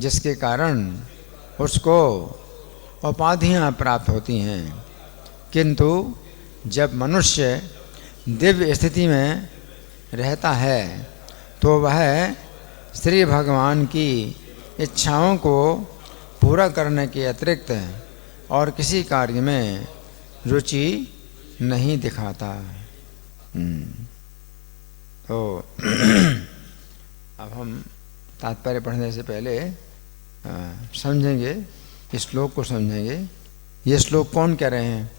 जिसके कारण उसको उपाधियां प्राप्त होती हैं। किंतु जब मनुष्य दिव्य स्थिति में रहता है तो वह श्री भगवान की इच्छाओं को पूरा करने के अतिरिक्त और किसी कार्य में रुचि नहीं दिखाता। तो अब हम तात्पर्य पढ़ने से पहले समझेंगे, इस श्लोक को समझेंगे। ये श्लोक कौन कह रहे हैं?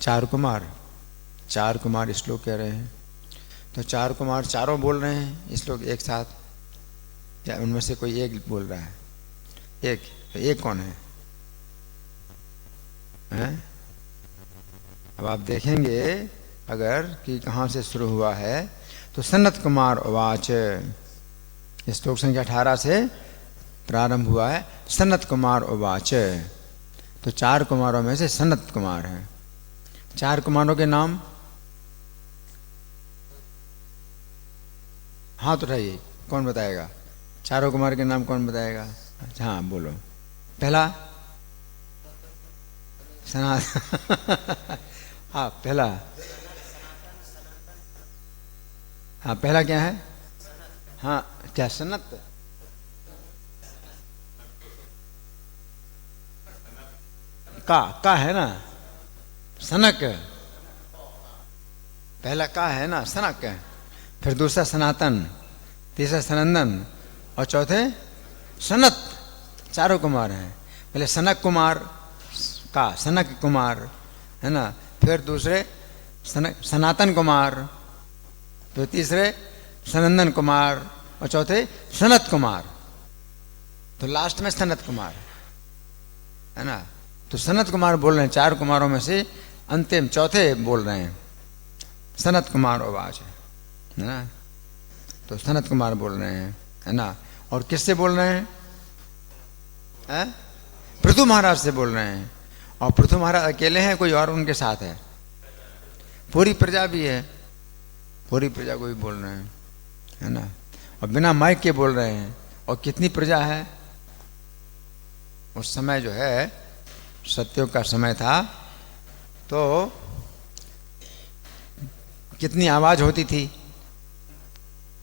चार कुमार श्लोक कह रहे हैं। तो चार कुमार चारों बोल रहे हैं इस श्लोक एक साथ, या उनमें से कोई एक बोल रहा है? एक कौन है? अब आप देखेंगे अगर कि कहाँ से शुरू हुआ है तो सनत कुमार उवाच, श्लोक संख्या 18 से प्रारंभ हुआ है। सनत कुमार उवाच, तो चार कुमारों में से सनत कुमार है। चार कुमारों के नाम हाथ उठाइए, कौन बताएगा? चारों कुमार के नाम कौन बताएगा? अच्छा हाँ बोलो। पहला हाँ पहला, हाँ पहला क्या है? हाँ क्या सनत? का है ना, सनक। पहला का है ना, सनक है। फिर दूसरा सनातन, तीसरा सनंदन और चौथे सनत। चारों कुमार हैं। पहले सनक कुमार का, सनक कुमार है ना, फिर दूसरे सनातन कुमार, फिर तीसरे सनंदन कुमार और चौथे सनत कुमार, तो लास्ट में सनत कुमार है ना। तो सनत कुमार बोल रहे हैं, चार कुमारों में से अंतिम चौथे बोल रहे हैं सनत कुमार आवाज है ना। तो सनत कुमार बोल रहे हैं है ना। और किससे बोल रहे हैं? पृथु महाराज से बोल रहे हैं। और पृथु महाराज अकेले हैं, कोई और उनके साथ है? पूरी प्रजा भी है, पूरी प्रजा को भी बोल रहे हैं है ना। और बिना माइक के बोल रहे हैं। और कितनी प्रजा है? उस समय जो है सत्युग का समय था, तो कितनी आवाज होती थी,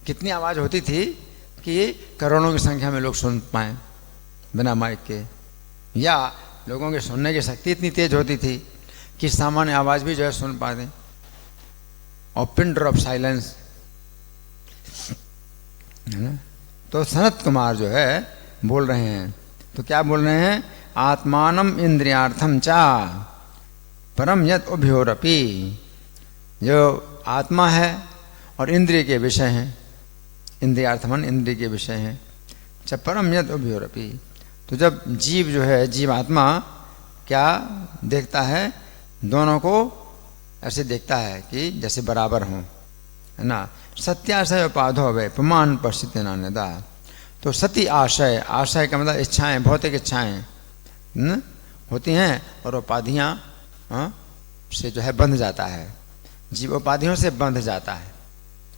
कितनी आवाज होती थी कि करोड़ों की संख्या में लोग सुन पाए बिना माइक के, या लोगों के सुनने की शक्ति इतनी तेज होती थी कि सामान्य आवाज भी जो है सुन पाते। और पिन ड्रॉप साइलेंस है ना। तो सनत कुमार जो है बोल रहे हैं, तो क्या बोल रहे हैं? आत्मानम इंद्रियार्थम चा परम यत उभयोरपि, जो आत्मा है और इंद्रिय के विषय हैं, इंद्रियार्थमन इंद्रिय के विषय हैं, च परम यत उभयोरपि। तो जब जीव जो है, जीव आत्मा क्या देखता है? दोनों को ऐसे देखता है कि जैसे बराबर हों है ना। सत्याशय उपाधो वे प्रमाण पश्चित नान्यता। तो सती आशय, आशय का मतलब इच्छाएं, भौतिक इच्छाएं होती हैं और उपाधियां से जो है बंध जाता है जीव, उपाधियों से बंध जाता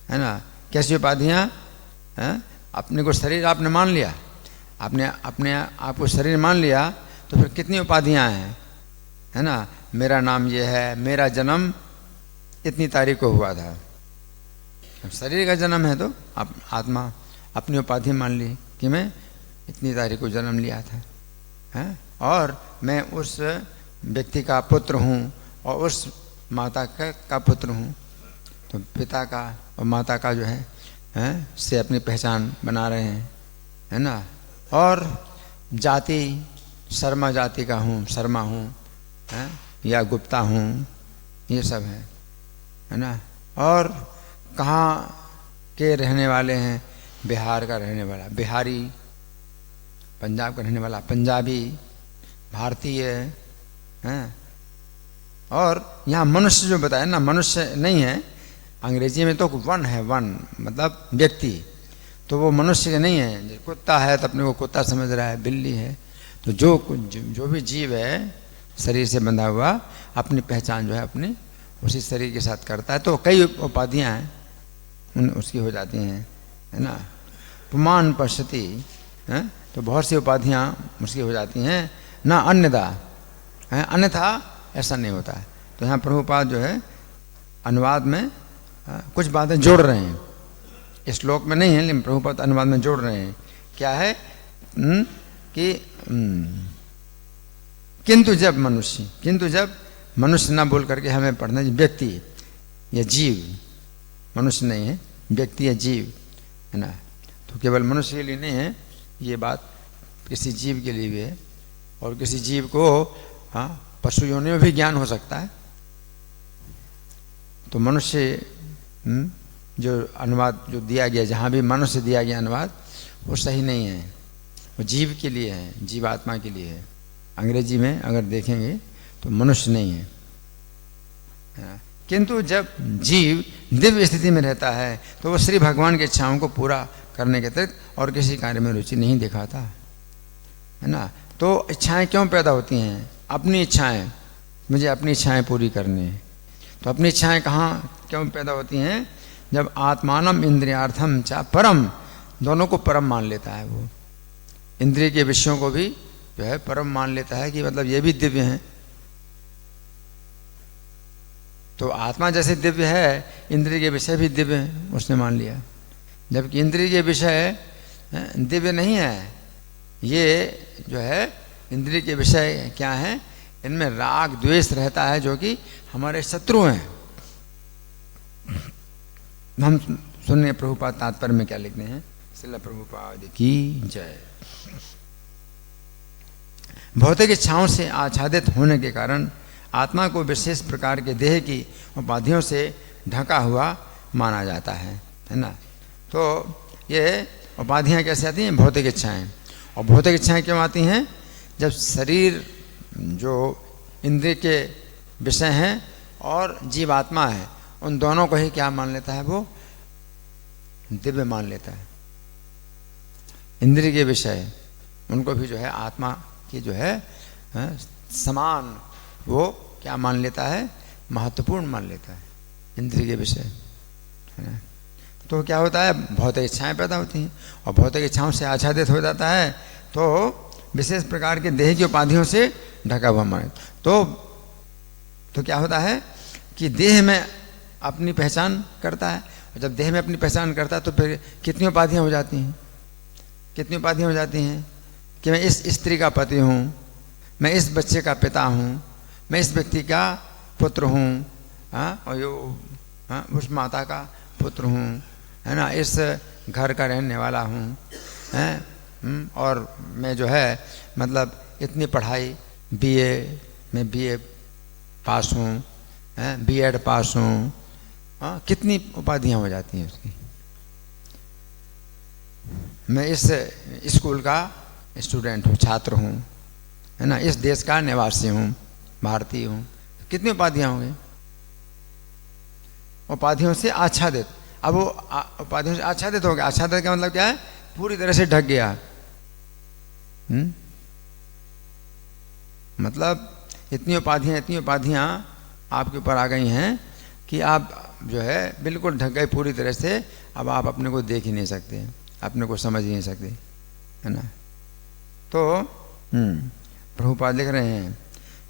है ना। कैसी उपाधियां? अपने को शरीर आपने मान लिया, आपने अपने आप को शरीर मान लिया, तो फिर कितनी उपाधियां हैं है ना। मेरा नाम ये है, मेरा जन्म इतनी तारीख को हुआ था। शरीर का जन्म है तो आत्मा अपनी उपाधि मान ली कि मैं इतनी तारीख को जन्म लिया था है, और मैं उस व्यक्ति का पुत्र हूँ और उस माता का पुत्र हूँ। तो पिता का और माता का जो है से अपनी पहचान बना रहे हैं है ना। और जाति, शर्मा जाति का हूँ, शर्मा हूँ या गुप्ता हूँ, ये सब है ना। और कहाँ के रहने वाले हैं? बिहार का रहने वाला बिहारी, पंजाब का रहने वाला पंजाबी, भारतीय हैं। और यहाँ मनुष्य जो बताया ना, मनुष्य नहीं है, अंग्रेजी में तो वन है, वन मतलब व्यक्ति, तो वो मनुष्य नहीं है। कुत्ता है तो अपने को कुत्ता समझ रहा है, बिल्ली है। तो जो भी जीव है शरीर से बंधा हुआ, अपनी पहचान जो है अपनी उसी शरीर के साथ करता है। तो कई उपाधियाँ हैं उसकी हो जाती हैं है ना। पुमान पश्यति, तो बहुत सी उपाधियाँ मुश्किल हो जाती हैं ना, अन्यथा है, अन्यथा ऐसा नहीं होता है। तो यहाँ प्रभुपाद जो है अनुवाद में कुछ बातें जोड़ रहे हैं, इस श्लोक में नहीं है लेकिन प्रभुपाद अनुवाद में जोड़ रहे हैं। क्या है कि किंतु जब मनुष्य ना बोल करके हमें पढ़ना है व्यक्ति या जीव, मनुष्य नहीं है, व्यक्ति या जीव, है ना। तो केवल मनुष्य के लिए नहीं है ये बात, किसी जीव के लिए भी है। और किसी जीव को पशु योनि में भी ज्ञान हो सकता है। तो मनुष्य जो अनुवाद जो दिया गया, जहाँ भी मनुष्य दिया गया अनुवाद, वो सही नहीं है, वो जीव के लिए है, जीवात्मा के लिए है। अंग्रेजी में अगर देखेंगे तो मनुष्य नहीं है। किंतु जब जीव दिव्य स्थिति में रहता है तो वो श्री भगवान की इच्छाओं को पूरा करने के अतिरिक्त और किसी कार्य में रुचि नहीं दिखाता, है ना। तो इच्छाएं क्यों पैदा होती हैं? अपनी इच्छाएं, मुझे अपनी इच्छाएं पूरी करनी है। तो अपनी इच्छाएं कहाँ क्यों पैदा होती हैं? जब आत्मानम इंद्रियार्थम चा परम, दोनों को परम मान लेता है वो, इंद्रिय के विषयों को भी जो है परम मान लेता है कि मतलब ये भी दिव्य हैं। तो आत्मा जैसे दिव्य है, इंद्रिय के विषय भी दिव्य हैं, उसने मान लिया। जबकि इंद्रिय के विषय दिव्य नहीं है। ये जो है इंद्रिय के विषय क्या है? इनमें राग द्वेष रहता है, जो कि हमारे शत्रु हैं। हम सुनिए प्रभुपाद तात्पर्य में क्या लिखते हैं। श्रील प्रभुपाद की जय। भौतिक इच्छाओं से आच्छादित होने के कारण आत्मा को विशेष प्रकार के देह की उपाधियों से ढका हुआ माना जाता है ना। तो ये उपाधियाँ कैसे आती हैं? भौतिक इच्छाएं। और भौतिक इच्छाएं क्यों आती हैं? जब शरीर जो इंद्रिय के विषय हैं और जीवात्मा है, उन दोनों को ही क्या मान लेता है? वो दिव्य मान लेता है। इंद्रिय के विषय उनको भी जो है आत्मा की जो है समान वो क्या मान लेता है? महत्वपूर्ण मान लेता है इंद्रिय के विषय, है ना। तो क्या होता है? भौतिक इच्छाएं पैदा होती हैं और भौतिक इच्छाओं से आच्छादित हो जाता है, तो विशेष प्रकार के देह की उपाधियों से ढका हुआ माने। तो क्या होता है कि देह में अपनी पहचान करता है, और जब देह में अपनी पहचान करता है तो फिर कितनी उपाधियाँ हो जाती हैं? कितनी उपाधियाँ हो जाती हैं कि मैं इस स्त्री का पति हूँ, मैं इस बच्चे का पिता हूँ, मैं इस व्यक्ति का पुत्र हूँ, और उस माता का पुत्र हूँ, है ना, इस घर का रहने वाला हूँ, और मैं जो है मतलब इतनी पढ़ाई बीए में बीए पास हूँ, बीएड पास हूँ, कितनी उपाधियाँ हो जाती हैं उसकी। मैं इस स्कूल का स्टूडेंट हूँ, छात्र हूँ, है ना, इस देश का निवासी हूँ, भारतीय हूँ, कितनी उपाधियाँ होंगी? उपाधियों से आच्छादित। अब वो उपाधियों से आच्छादित हो गया। आच्छादित का मतलब क्या है? पूरी तरह से ढक गया। मतलब इतनी उपाधियाँ आपके ऊपर आ गई हैं कि आप जो है बिल्कुल ढक गए पूरी तरह से। अब आप अपने को देख ही नहीं सकते, अपने को समझ ही नहीं सकते, है ना। तो प्रभुपाद लिख रहे हैं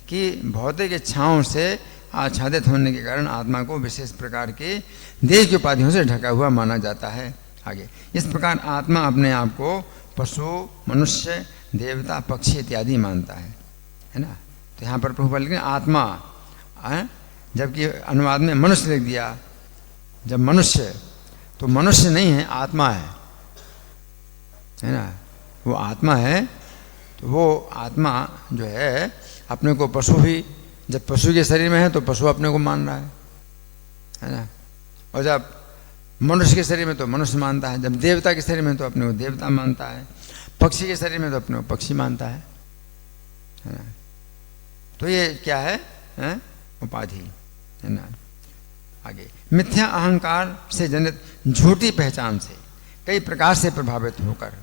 कि भौतिक इच्छाओं से आच्छादित होने के कारण आत्मा को विशेष प्रकार के देह की उपाधियों से ढका हुआ माना जाता है। आगे इस प्रकार आत्मा अपने आप को पशु, मनुष्य, देवता, पक्षी इत्यादि मानता है ना। तो यहाँ पर प्रभुपाद लिख रहे हैं आत्मा, जबकि अनुवाद में मनुष्य लिख दिया। जब मनुष्य, तो मनुष्य नहीं है, आत्मा है ना, वो आत्मा है। तो वो आत्मा जो है अपने को पशु भी, जब पशु के शरीर में है तो पशु अपने को मान रहा है ना। और जब मनुष्य के शरीर में तो मनुष्य मानता है, जब देवता के शरीर में तो अपने को देवता मानता है, पक्षी के शरीर में तो अपने को पक्षी मानता है ना। तो ये क्या है? उपाधि, है ना। आगे मिथ्या अहंकार से जनित झूठी पहचान से कई प्रकार से प्रभावित होकर,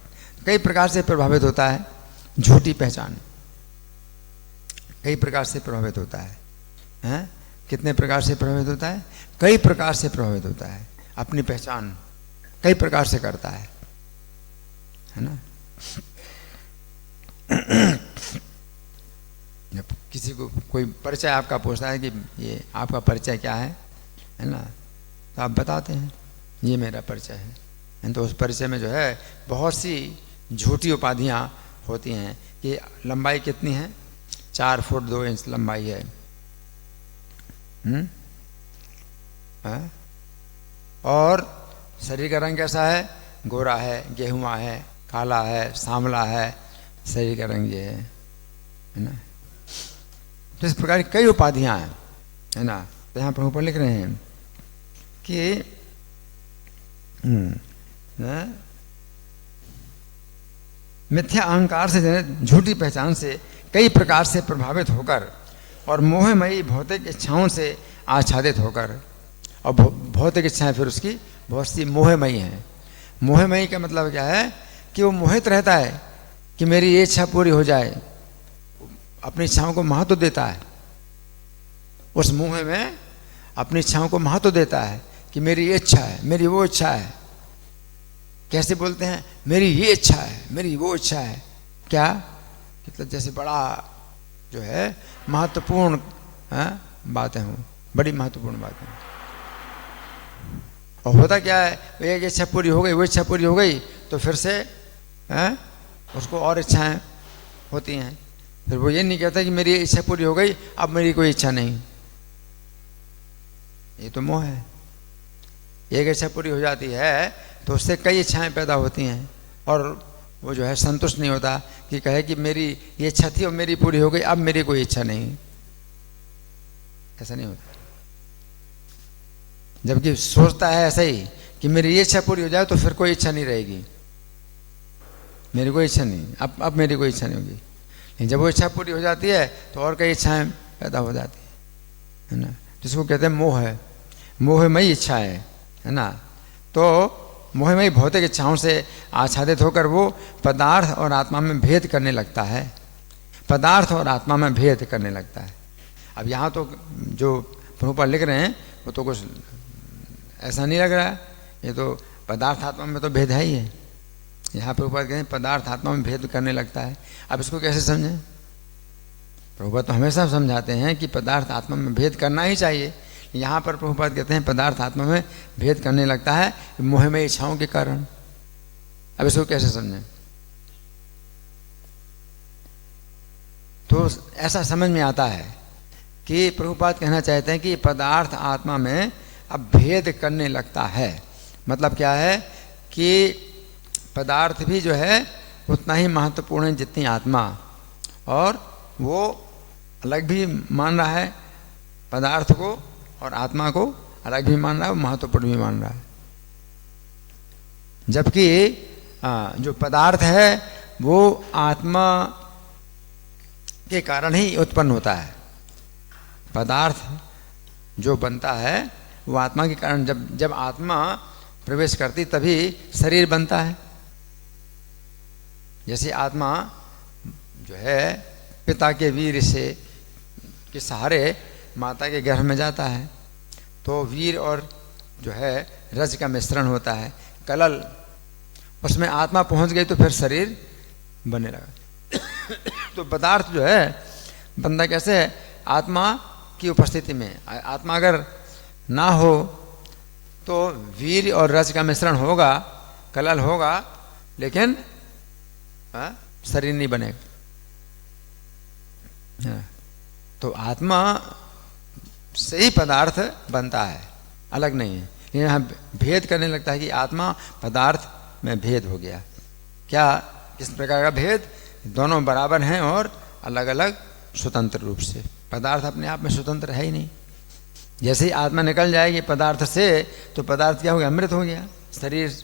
कई प्रकार से प्रभावित होता है। झूठी पहचान कई प्रकार से प्रभावित होता है, कितने प्रकार से प्रभावित होता है? कई प्रकार से प्रभावित होता है। अपनी पहचान कई प्रकार से करता है ना। जब किसी को कोई परिचय आपका पूछता है कि ये आपका परिचय क्या है ना, तो आप बताते हैं ये मेरा परिचय है। तो उस परिचय में जो है बहुत सी झूठी उपाधियाँ होती हैं कि लंबाई कितनी है, 4 फुट 2 इंच लंबाई है, और शरीर का रंग कैसा है, गोरा है, गेहुआ है, काला है, सांवला है, शरीर का रंग ये है ना। तो इस प्रकार की कई उपाधियां हैं, है ना। तो यहाँ प्रभुपाद लिख रहे हैं कि मिथ्या अहंकार से जनित झूठी पहचान से कई प्रकार से प्रभावित होकर और मोहमयी भौतिक इच्छाओं से आच्छादित होकर, और भौतिक इच्छाएं फिर उसकी बहुत सी मोहमयी हैं। मोहमयी का मतलब क्या है कि वो मोहित रहता है कि मेरी ये इच्छा पूरी हो जाए, अपनी इच्छाओं को महत्व देता है, उस मोह में अपनी इच्छाओं को महत्व देता है कि मेरी ये इच्छा है, मेरी वो इच्छा है। कैसे बोलते हैं, मेरी ये इच्छा है, मेरी वो इच्छा है, क्या मतलब जैसे बड़ा जो है महत्वपूर्ण बातें हों, बड़ी महत्वपूर्ण बातें। और होता क्या है, एक इच्छा पूरी हो गई, वो इच्छा पूरी हो गई तो फिर से उसको और इच्छाएं होती हैं। फिर वो ये नहीं कहता कि मेरी इच्छा पूरी हो गई, अब मेरी कोई इच्छा नहीं। ये तो मोह है। एक इच्छा पूरी हो जाती है तो उससे कई इच्छाएं पैदा होती हैं, और वो जो है संतुष्ट नहीं होता कि कहे कि मेरी ये इच्छा थी और मेरी पूरी हो गई, अब मेरी कोई इच्छा नहीं। ऐसा नहीं होता। जबकि सोचता है ऐसा ही कि मेरी ये इच्छा पूरी हो जाए तो फिर कोई इच्छा नहीं रहेगी, मेरी कोई इच्छा नहीं, अब मेरी कोई इच्छा नहीं होगी। लेकिन जब वो इच्छा पूरी हो जाती है तो और कई इच्छाएं पैदा हो जाती है ना। जिसको कहते हैं मोह है, मोहमयी इच्छा है ना। तो मोहमयी भौतिक इच्छाओं से आच्छादित होकर वो पदार्थ और आत्मा में भेद करने लगता है, पदार्थ और आत्मा में भेद करने लगता है। अब यहाँ तो जो प्रभुपाद लिख रहे हैं वो तो कुछ ऐसा नहीं लग रहा है, ये तो पदार्थ आत्मा में तो भेद है ही है। यहाँ प्रभुपाद कहते हैं पदार्थ आत्मा में भेद करने लगता है। अब इसको कैसे समझें? प्रभुपाद तो हमेशा समझाते हैं कि पदार्थ आत्मा में भेद करना ही चाहिए। यहाँ पर प्रभुपाद कहते हैं पदार्थ आत्मा में भेद करने लगता है मोहमयी इच्छाओं के कारण। अब इसको कैसे समझें? तो ऐसा समझ में आता है कि प्रभुपाद कहना चाहते हैं कि पदार्थ आत्मा में अब भेद करने लगता है। मतलब क्या है कि पदार्थ भी जो है उतना ही महत्वपूर्ण है जितनी आत्मा, और वो अलग भी मान रहा है पदार्थ को, और आत्मा को अलग भी मान रहा है, महत्वपूर्ण भी मान रहा है। जबकि जो पदार्थ है वो आत्मा के कारण ही उत्पन्न होता है। पदार्थ जो बनता है वो आत्मा के कारण, जब आत्मा प्रवेश करती तभी शरीर बनता है। जैसे आत्मा जो है पिता के वीर से के सहारे माता के गर्भ में जाता है, तो वीर और जो है रज का मिश्रण होता है, कलल, उसमें आत्मा पहुंच गई तो फिर शरीर बनने लगा। तो पदार्थ जो है बनता कैसे है? आत्मा की उपस्थिति में। आत्मा अगर ना हो तो वीर और रज का मिश्रण होगा, कलल होगा, लेकिन शरीर नहीं बनेगा। तो आत्मा से ही पदार्थ बनता है, अलग नहीं है। यहाँ भेद करने लगता है कि आत्मा पदार्थ में भेद हो गया। क्या, किस प्रकार का भेद? दोनों बराबर हैं और अलग अलग स्वतंत्र रूप से। पदार्थ अपने आप में स्वतंत्र है ही नहीं। जैसे ही आत्मा निकल जाएगी पदार्थ से तो पदार्थ क्या हो गया? अमृत हो गया, शरीर।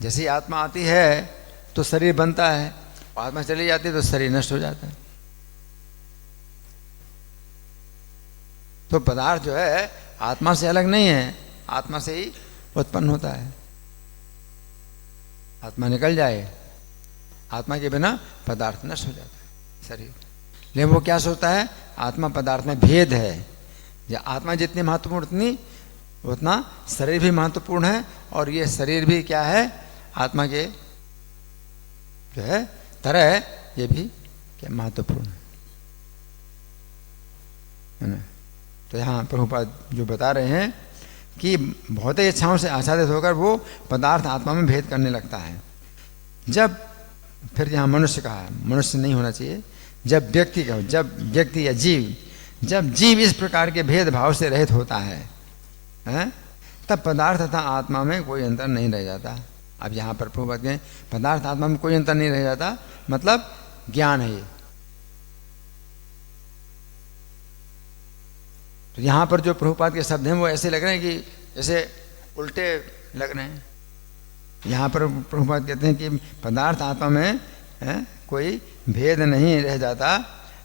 जैसे ही आत्मा आती है तो शरीर बनता है, आत्मा चली जाती है तो शरीर नष्ट हो जाता है। तो पदार्थ जो है आत्मा से अलग नहीं है, आत्मा से ही उत्पन्न होता है। आत्मा निकल जाए, आत्मा के बिना पदार्थ नष्ट हो जाता है शरीर। लेकिन वो क्या सोचता है? आत्मा पदार्थ में भेद है, या आत्मा जितनी महत्वपूर्ण उतनी उतना शरीर भी महत्वपूर्ण है और ये शरीर भी क्या है, आत्मा के जो है तरह ये भी क्या महत्वपूर्ण है ना। तो यहाँ प्रभुपाद जो बता रहे हैं कि भौतिक इच्छाओं से आच्छादित होकर वो पदार्थ आत्मा में भेद करने लगता है। जब फिर यहाँ मनुष्य कहा, मनुष्य नहीं होना चाहिए, जब व्यक्ति या जब जीव इस प्रकार के भेदभाव से रहित होता है, तब पदार्थ तथा आत्मा में कोई अंतर नहीं रह जाता। अब यहाँ पर प्रभुपाद कहें पदार्थ आत्मा में कोई अंतर नहीं रह जाता, मतलब ज्ञान है ये। तो यहाँ पर जो प्रभुपाद के शब्द हैं वो ऐसे लग रहे हैं कि जैसे उल्टे लग रहे हैं। यहाँ पर प्रभुपाद कहते हैं कि पदार्थ आत्मा में कोई भेद नहीं रह जाता,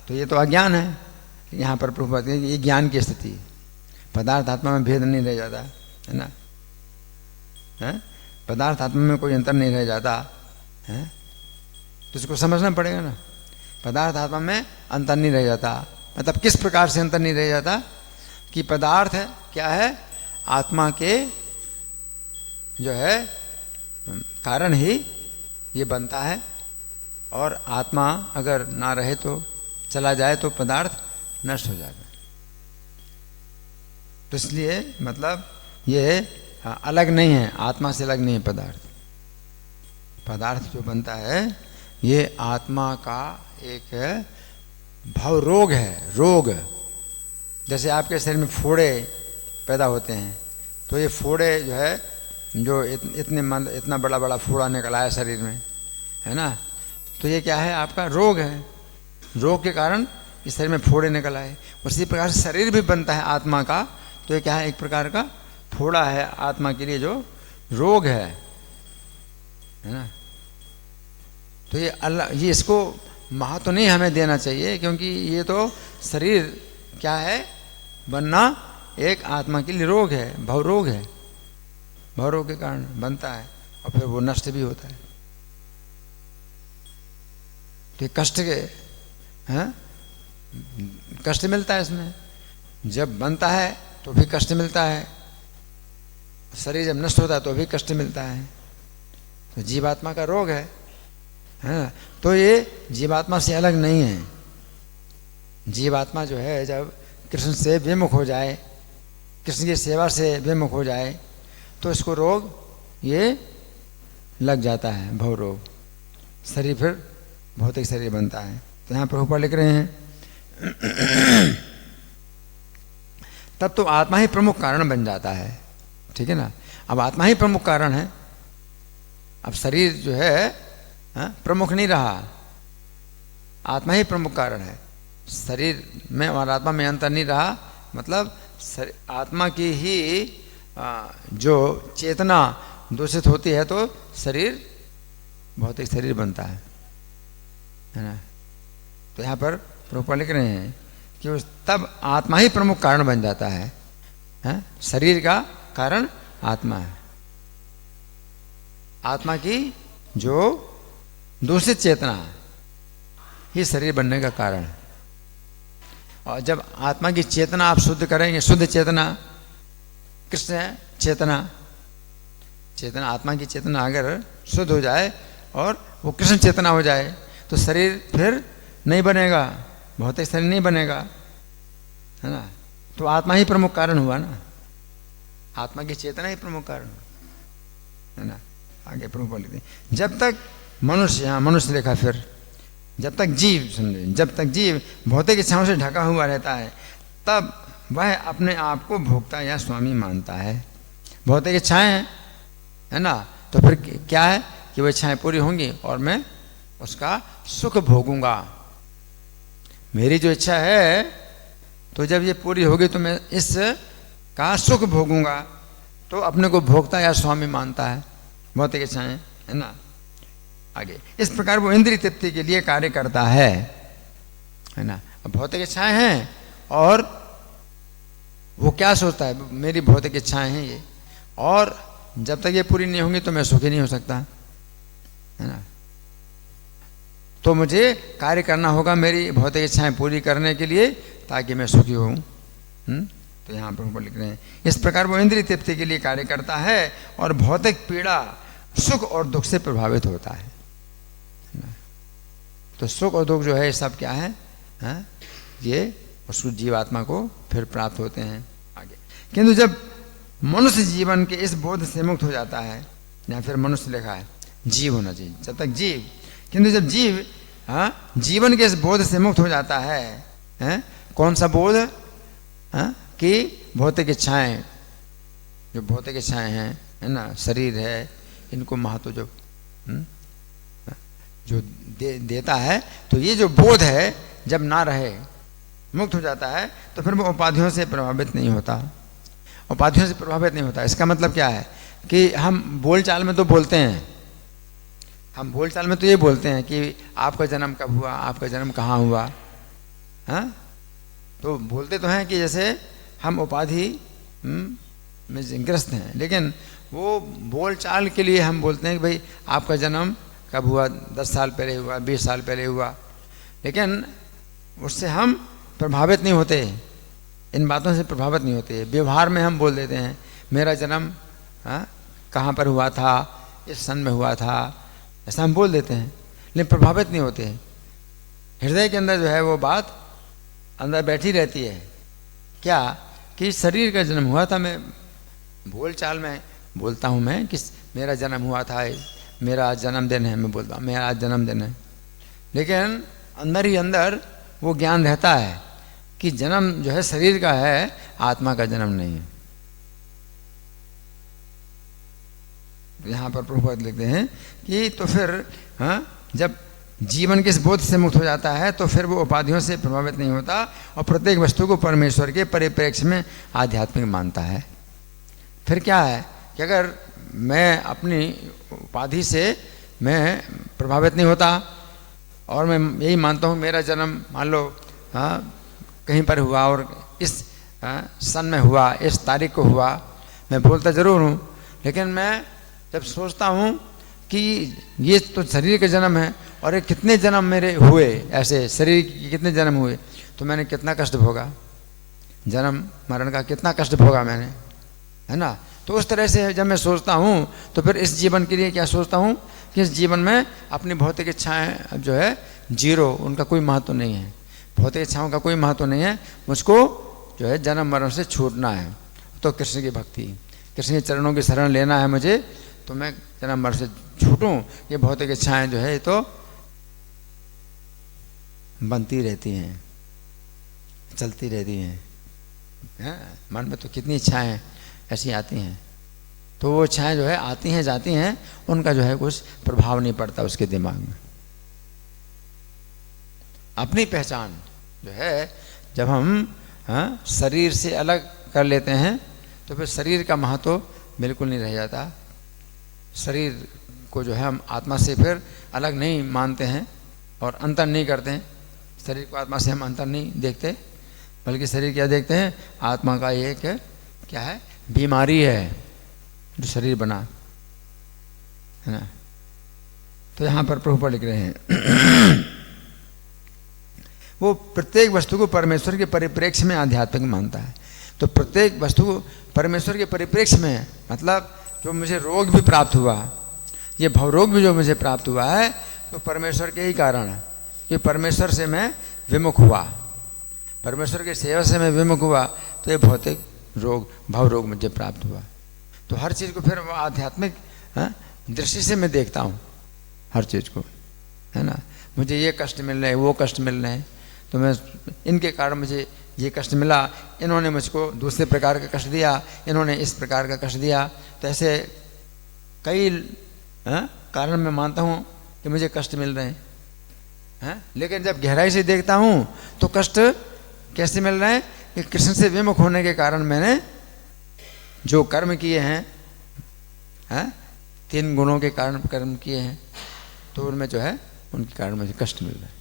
तो ये तो अज्ञान है। यहाँ पर प्रभुपाद कहते हैं कि ये ज्ञान की स्थिति है, पदार्थ आत्मा में भेद नहीं रह जाता, है ना, पदार्थ आत्मा में कोई अंतर नहीं रह जाता है। तो इसको समझना पड़ेगा ना, पदार्थ आत्मा में अंतर नहीं रह जाता, मतलब किस प्रकार से अंतर नहीं रह जाता कि पदार्थ है क्या है, आत्मा के जो है कारण ही ये बनता है, और आत्मा अगर ना रहे तो चला जाए तो पदार्थ नष्ट हो जाता है। तो इसलिए मतलब ये अलग नहीं है, आत्मा से अलग नहीं है पदार्थ जो बनता है ये आत्मा का एक भाव रोग है। रोग जैसे आपके शरीर में फोड़े पैदा होते हैं, तो ये फोड़े जो है जो इतना बड़ा बड़ा फोड़ा निकला है शरीर में, है ना, तो ये क्या है, आपका रोग है। रोग के कारण इस शरीर में फोड़े निकल आए। उसी प्रकार से शरीर भी बनता है आत्मा का, तो ये क्या है, एक प्रकार का फोड़ा है आत्मा के लिए जो रोग है ना। तो ये इसको महत्व नहीं हमें देना चाहिए, क्योंकि ये तो शरीर क्या है बनना एक आत्मा के लिए रोग है, भवरोग है, भवरोग के कारण बनता है और फिर वो नष्ट भी होता है। तो कष्ट के कष्ट मिलता है इसमें, जब बनता है तो भी कष्ट मिलता है, शरीर जब नष्ट होता है तो भी कष्ट मिलता है। तो जीवात्मा का रोग है ना। तो ये जीवात्मा से अलग नहीं है। जीवात्मा जो है जब कृष्ण से विमुख हो जाए, कृष्ण की सेवा से विमुख हो जाए, तो इसको रोग ये लग जाता है, भव रोग, शरीर फिर भौतिक शरीर बनता है। तो यहाँ प्रभुपाद लिख रहे हैं तब तो आत्मा ही प्रमुख कारण बन जाता है, ठीक है ना। अब आत्मा ही प्रमुख कारण है, अब शरीर जो है प्रमुख नहीं रहा, आत्मा ही प्रमुख कारण है। शरीर में और आत्मा में अंतर नहीं रहा, मतलब आत्मा की ही जो चेतना दूषित होती है तो शरीर भौतिक शरीर बनता है ना। तो यहाँ पर प्रभुपाद लिख रहे हैं कि तब आत्मा ही प्रमुख कारण बन जाता है, शरीर का कारण आत्मा है। आत्मा की जो दूषित चेतना ही शरीर बनने का कारण है। और जब आत्मा की चेतना आप शुद्ध करेंगे, शुद्ध चेतना कृष्ण है, चेतना आत्मा की चेतना अगर शुद्ध हो जाए और वो कृष्ण चेतना हो जाए तो शरीर फिर नहीं बनेगा, भौतिक शरीर नहीं बनेगा, है ना। तो आत्मा ही प्रमुख कारण हुआ ना, आत्मा की चेतना ही प्रमुख कारण है ना। आगे प्रमुख लिखते हैं जब तक मनुष्य, यहाँ मनुष्य लिखा, फिर जब तक जीव, समझे, जब तक जीव भौतिक इच्छाओं से ढका हुआ रहता है तब वह अपने आप को भोक्ता या स्वामी मानता है। भौतिक इच्छाएं हैं, है ना, तो फिर क्या है कि वो इच्छाएं पूरी होंगी और मैं उसका सुख भोगूंगा। मेरी जो इच्छा है तो जब ये पूरी होगी तो मैं इसका सुख भोगूंगा, तो अपने को भोक्ता या स्वामी मानता है, भौतिक इच्छाएं, है ना। आगे इस प्रकार वो इंद्रिय तृप्ति के लिए कार्य करता है ना। भौतिक इच्छाएं हैं और वो क्या सोचता है, मेरी भौतिक इच्छाएं हैं ये, और जब तक ये पूरी नहीं होंगी तो मैं सुखी नहीं हो सकता, है ना। तो मुझे कार्य करना होगा मेरी भौतिक इच्छाएं पूरी करने के लिए, ताकि मैं सुखी हूँ। तो यहाँ पर लिख रहे हैं इस प्रकार वो इंद्रिय तृप्ति के लिए कार्य करता है और भौतिक पीड़ा सुख और दुख से प्रभावित होता है। तो सुख और दुख जो है सब क्या है, ये उसको जीवात्मा को फिर प्राप्त होते हैं आगे। किंतु जब मनुष्य जीवन के इस बोध से मुक्त हो जाता है, या फिर मनुष्य लिखा है जीव होना चाहिए जब तक जीव, किंतु जब जीव जीवन के इस बोध से मुक्त हो जाता है, कौन सा बोध, कि भौतिक इच्छाएं, जो भौतिक इच्छाएं हैं, है ना, शरीर है, इनको महत्व जो देता है, तो ये जो बोध है जब ना रहे, मुक्त हो जाता है, तो फिर वो उपाधियों से प्रभावित नहीं होता, उपाधियों से प्रभावित नहीं होता। इसका मतलब क्या है कि हम बोलचाल में तो बोलते हैं, हम बोलचाल में तो ये बोलते हैं कि आपका जन्म कब हुआ, आपका जन्म कहाँ हुआ, तो बोलते तो हैं कि जैसे हम उपाधि में ग्रस्त हैं, लेकिन वो बोलचाल के लिए हम बोलते हैं कि भाई आपका जन्म कब हुआ, 10 साल पहले हुआ, 20 साल पहले हुआ, लेकिन उससे हम प्रभावित नहीं होते, इन बातों से प्रभावित नहीं होते। व्यवहार में हम बोल देते हैं मेरा जन्म कहाँ पर हुआ था, इस सन में हुआ था, ऐसा हम बोल देते हैं, लेकिन प्रभावित नहीं होते। हृदय के अंदर जो है वो बात अंदर बैठी रहती है, क्या कि शरीर का जन्म हुआ था, मैं बोलचाल में बोलता हूँ मैं कि मेरा जन्म हुआ था, मेरा आज जन्मदिन है, मैं बोलता हूँ मेरा आज जन्मदिन है, लेकिन अंदर ही अंदर वो ज्ञान रहता है कि जन्म जो है शरीर का है, आत्मा का जन्म नहीं है। यहाँ पर प्रभुपाद लिखते हैं कि तो फिर जब जीवन के इस बोध से मुक्त हो जाता है तो फिर वो उपाधियों से प्रभावित नहीं होता और प्रत्येक वस्तु को परमेश्वर के परिप्रेक्ष्य में आध्यात्मिक मानता है। फिर क्या है कि अगर मैं अपनी उपाधि से मैं प्रभावित नहीं होता और मैं यही मानता हूँ मेरा जन्म मान लो कहीं पर हुआ और इस सन में हुआ, इस तारीख को हुआ, मैं बोलता ज़रूर हूँ, लेकिन मैं जब सोचता हूँ कि ये तो शरीर का जन्म है और ये कितने जन्म मेरे हुए, ऐसे शरीर के कितने जन्म हुए, तो मैंने कितना कष्ट भोगा, जन्म मरण का कितना कष्ट भोगा मैंने, है ना। तो उस तरह से जब मैं सोचता हूँ तो फिर इस जीवन के लिए क्या सोचता हूँ कि इस जीवन में अपनी भौतिक इच्छाएं जो है जीरो, उनका कोई महत्व नहीं है, भौतिक इच्छाओं का कोई महत्व नहीं है, मुझको जो है जन्म मरण से छूटना है। तो कृष्ण की भक्ति, कृष्ण के चरणों की शरण लेना है मुझे, तो मैं जन्म मरण से छूटूं। ये भौतिक इच्छाएं जो है ये तो बनती रहती हैं, चलती रहती हैं, मन में तो कितनी इच्छाएं ऐसी आती हैं, तो वो इच्छाएं जो है आती हैं जाती हैं, उनका जो है कुछ प्रभाव नहीं पड़ता उसके दिमाग में। अपनी पहचान जो है जब हम शरीर से अलग कर लेते हैं तो फिर शरीर का महत्व बिल्कुल नहीं रह जाता। शरीर को जो है हम आत्मा से फिर अलग नहीं मानते हैं और अंतर नहीं करते हैं, शरीर को आत्मा से हम अंतर नहीं देखते, बल्कि शरीर क्या देखते हैं, आत्मा का एक क्या है, बीमारी है जो शरीर बना, है ना। तो यहाँ पर प्रभुपाद लिख रहे हैं वो प्रत्येक वस्तु को परमेश्वर के परिप्रेक्ष्य में आध्यात्मिक मानता है। तो प्रत्येक वस्तु को परमेश्वर के परिप्रेक्ष्य में, मतलब जो मुझे रोग भी प्राप्त हुआ, ये भवरोग भी जो मुझे प्राप्त हुआ है, तो परमेश्वर के ही कारण है कि परमेश्वर से मैं विमुख हुआ, परमेश्वर के सेवा से मैं विमुख हुआ, तो ये भौतिक रोग भवरोग मुझे प्राप्त हुआ। तो हर चीज़ को फिर आध्यात्मिक दृष्टि से मैं देखता हूँ हर चीज़ को, है ना। मुझे ये कष्ट मिल रहे हैं, वो कष्ट मिल रहे हैं, तो मैं इनके कारण मुझे ये कष्ट मिला, इन्होंने मुझको दूसरे प्रकार का कष्ट दिया, इन्होंने इस प्रकार का कष्ट दिया, तो ऐसे कई कारण मैं मानता हूँ कि मुझे कष्ट मिल रहे हैं। लेकिन जब गहराई से देखता हूँ तो कष्ट कैसे मिल रहे हैं कि कृष्ण से विमुख होने के कारण मैंने जो कर्म किए हैं, 3 गुणों के कारण कर्म किए हैं, तो उनमें जो है उनके कारण मुझे कष्ट मिल रहा है।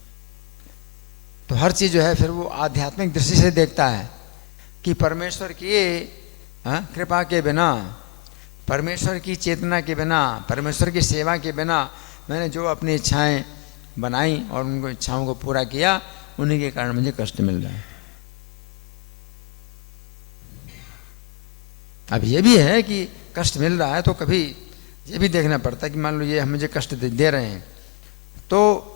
तो हर चीज़ जो है फिर वो आध्यात्मिक दृष्टि से देखता है कि परमेश्वर की कृपा के बिना, परमेश्वर की चेतना के बिना, परमेश्वर की सेवा के बिना मैंने जो अपनी इच्छाएं बनाई और उनको इच्छाओं को पूरा किया, उन्हीं के कारण मुझे कष्ट मिल रहा है। अब ये भी है कि कष्ट मिल रहा है तो कभी ये भी देखना पड़ता है कि मान लो ये मुझे कष्ट दे रहे हैं, तो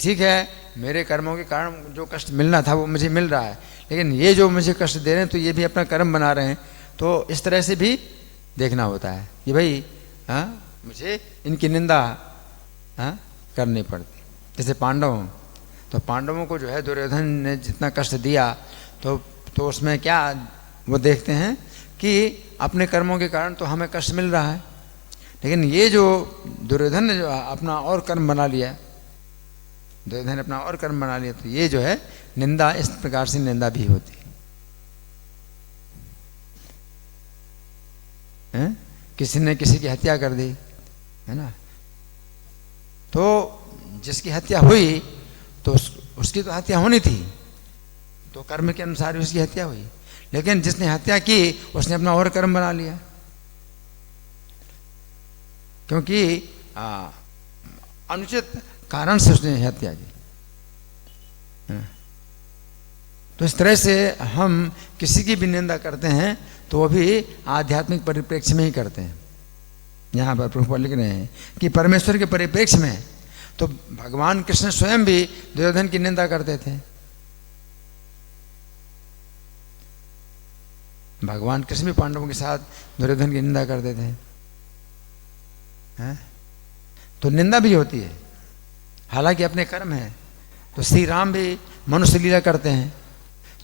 ठीक है, मेरे कर्मों के कारण जो कष्ट मिलना था वो मुझे मिल रहा है, लेकिन ये जो मुझे कष्ट दे रहे हैं तो ये भी अपना कर्म बना रहे हैं, तो इस तरह से भी देखना होता है कि भाई मुझे इनकी निंदा करनी पड़ती। जैसे पांडवों, तो पांडवों को जो है दुर्योधन ने जितना कष्ट दिया तो उसमें क्या वो देखते हैं कि अपने कर्मों के कारण तो हमें कष्ट मिल रहा है, लेकिन ये जो दुर्योधन ने जो अपना और कर्म बना लिया, दुर्योधन ने अपना और कर्म बना लिया, तो ये जो है निंदा, इस प्रकार से निंदा भी होती है। किसी ने किसी की हत्या कर दी है ना, तो जिसकी हत्या हुई तो उसकी तो हत्या होनी थी, तो कर्म के अनुसार उसकी हत्या हुई, लेकिन जिसने हत्या की उसने अपना और कर्म बना लिया, क्योंकि अनुचित कारण से उसने हत्या की। तो इस तरह से हम किसी की भी निंदा करते हैं तो वो भी आध्यात्मिक परिप्रेक्ष्य में ही करते हैं। यहाँ पर प्रभु लिख रहे हैं कि परमेश्वर के परिप्रेक्ष्य में तो भगवान कृष्ण स्वयं भी दुर्योधन की निंदा करते थे। भगवान कृष्ण भी पांडवों के साथ दुर्योधन की निंदा करते थे, हैं? तो निंदा भी होती है, हालांकि अपने कर्म है। तो श्री राम भी मनुष्य लीला करते हैं,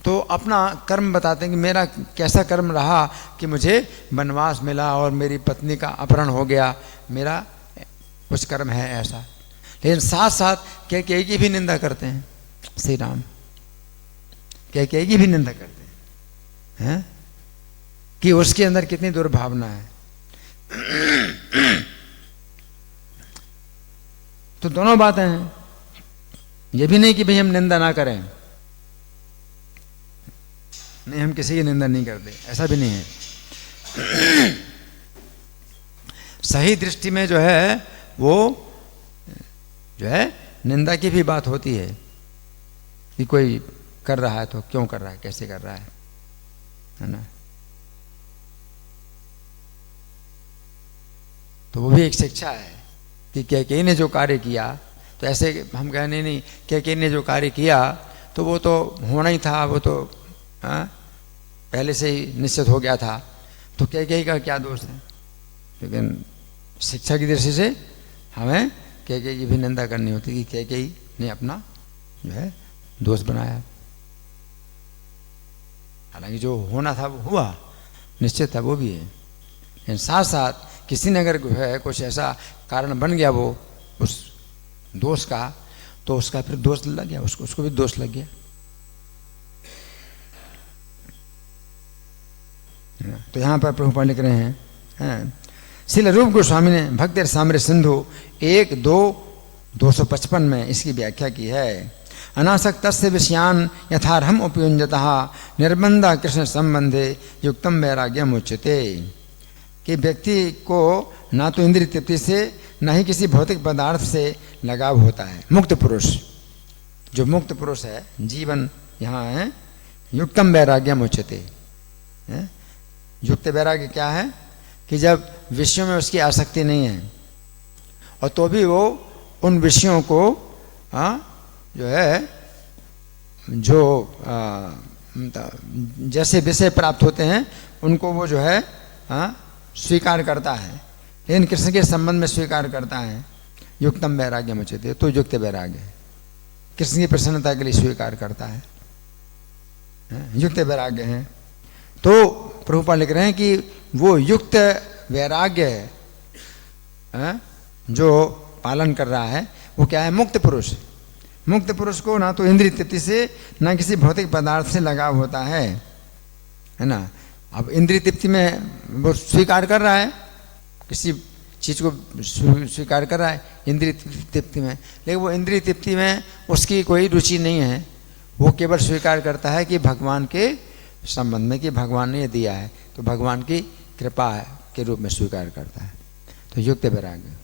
तो अपना कर्म बताते हैं कि मेरा कैसा कर्म रहा कि मुझे वनवास मिला और मेरी पत्नी का अपहरण हो गया, मेरा कुछ कर्म है ऐसा। लेकिन साथ साथ कैकेयी की भी निंदा करते हैं श्री राम, कैकेयी की भी निंदा करते हैं कि उसके अंदर कितनी दुर्भावना है। तो दोनों बातें हैं, ये भी नहीं कि भाई हम निंदा ना करें, नहीं हम किसी की निंदा नहीं करते, ऐसा भी नहीं है। सही दृष्टि में जो है वो जो है निंदा की भी बात होती है कि कोई कर रहा है तो क्यों कर रहा है, कैसे कर रहा है ना। तो वो भी एक शिक्षा है कि कैकेयी ने जो कार्य किया, तो ऐसे हम कहें नहीं कैकेयी ने जो कार्य किया तो वो तो होना ही था, वो तो पहले से ही निश्चित हो गया था, तो कैकेयी का क्या दोष है। लेकिन शिक्षा की दृष्टि से हमें कैकेयी की भी निंदा करनी होती कि कैकेयी ने अपना जो है दोष बनाया, हालांकि जो होना था वो हुआ, निश्चित था, वो भी है। लेकिन साथ साथ किसी ने अगर जो है कुछ ऐसा कारण बन गया वो उस दोष का, तो उसका फिर दोष लग गया, उसको भी दोष लग गया। तो यहाँ पर प्रभुपाद लिख रहे हैं, श्रील रूप गोस्वामी ने भक्ति रसामृत सिंधु 1:2-255 में इसकी व्याख्या की है। अनासक्तस्य विषयान यथार्हम उपयुञ्जतः निर्बंधा कृष्ण संबंधे युक्तम वैराग्यम उच्यते, कि व्यक्ति को ना तो इंद्रिय तृप्ति से न ही किसी भौतिक पदार्थ से लगाव होता है। मुक्त पुरुष, जो मुक्त पुरुष है, जीवन यहाँ है, युक्तम वैराग्यम उच्यते। युक्त वैराग्य क्या है कि जब विषयों में उसकी आसक्ति नहीं है और तो भी वो उन विषयों को जो है जो जैसे विषय प्राप्त होते हैं उनको वो जो है स्वीकार करता है, लेकिन कृष्ण के संबंध में स्वीकार करता है। युक्तम वैराग्य मुझे तो युक्त वैराग्य है, कृष्ण की प्रसन्नता के लिए स्वीकार करता है, युक्त वैराग्य है। तो प्रभुपाद लिख रहे हैं कि वो युक्त वैराग्य जो पालन कर रहा है वो क्या है, मुक्त पुरुष। मुक्त पुरुष को ना तो इंद्रिय तृप्ति से ना किसी भौतिक पदार्थ से लगाव होता है ना। अब इंद्रिय तृप्ति में वो स्वीकार कर रहा है, किसी चीज़ को स्वीकार कर रहा है इंद्रिय तृप्ति में, लेकिन वो इंद्रिय तृप्ति में उसकी कोई रुचि नहीं है, वो केवल स्वीकार करता है कि भगवान के संबंध में, कि भगवान ने ये दिया है तो भगवान की कृपा के रूप में स्वीकार करता है। तो युक्त वैराग्य,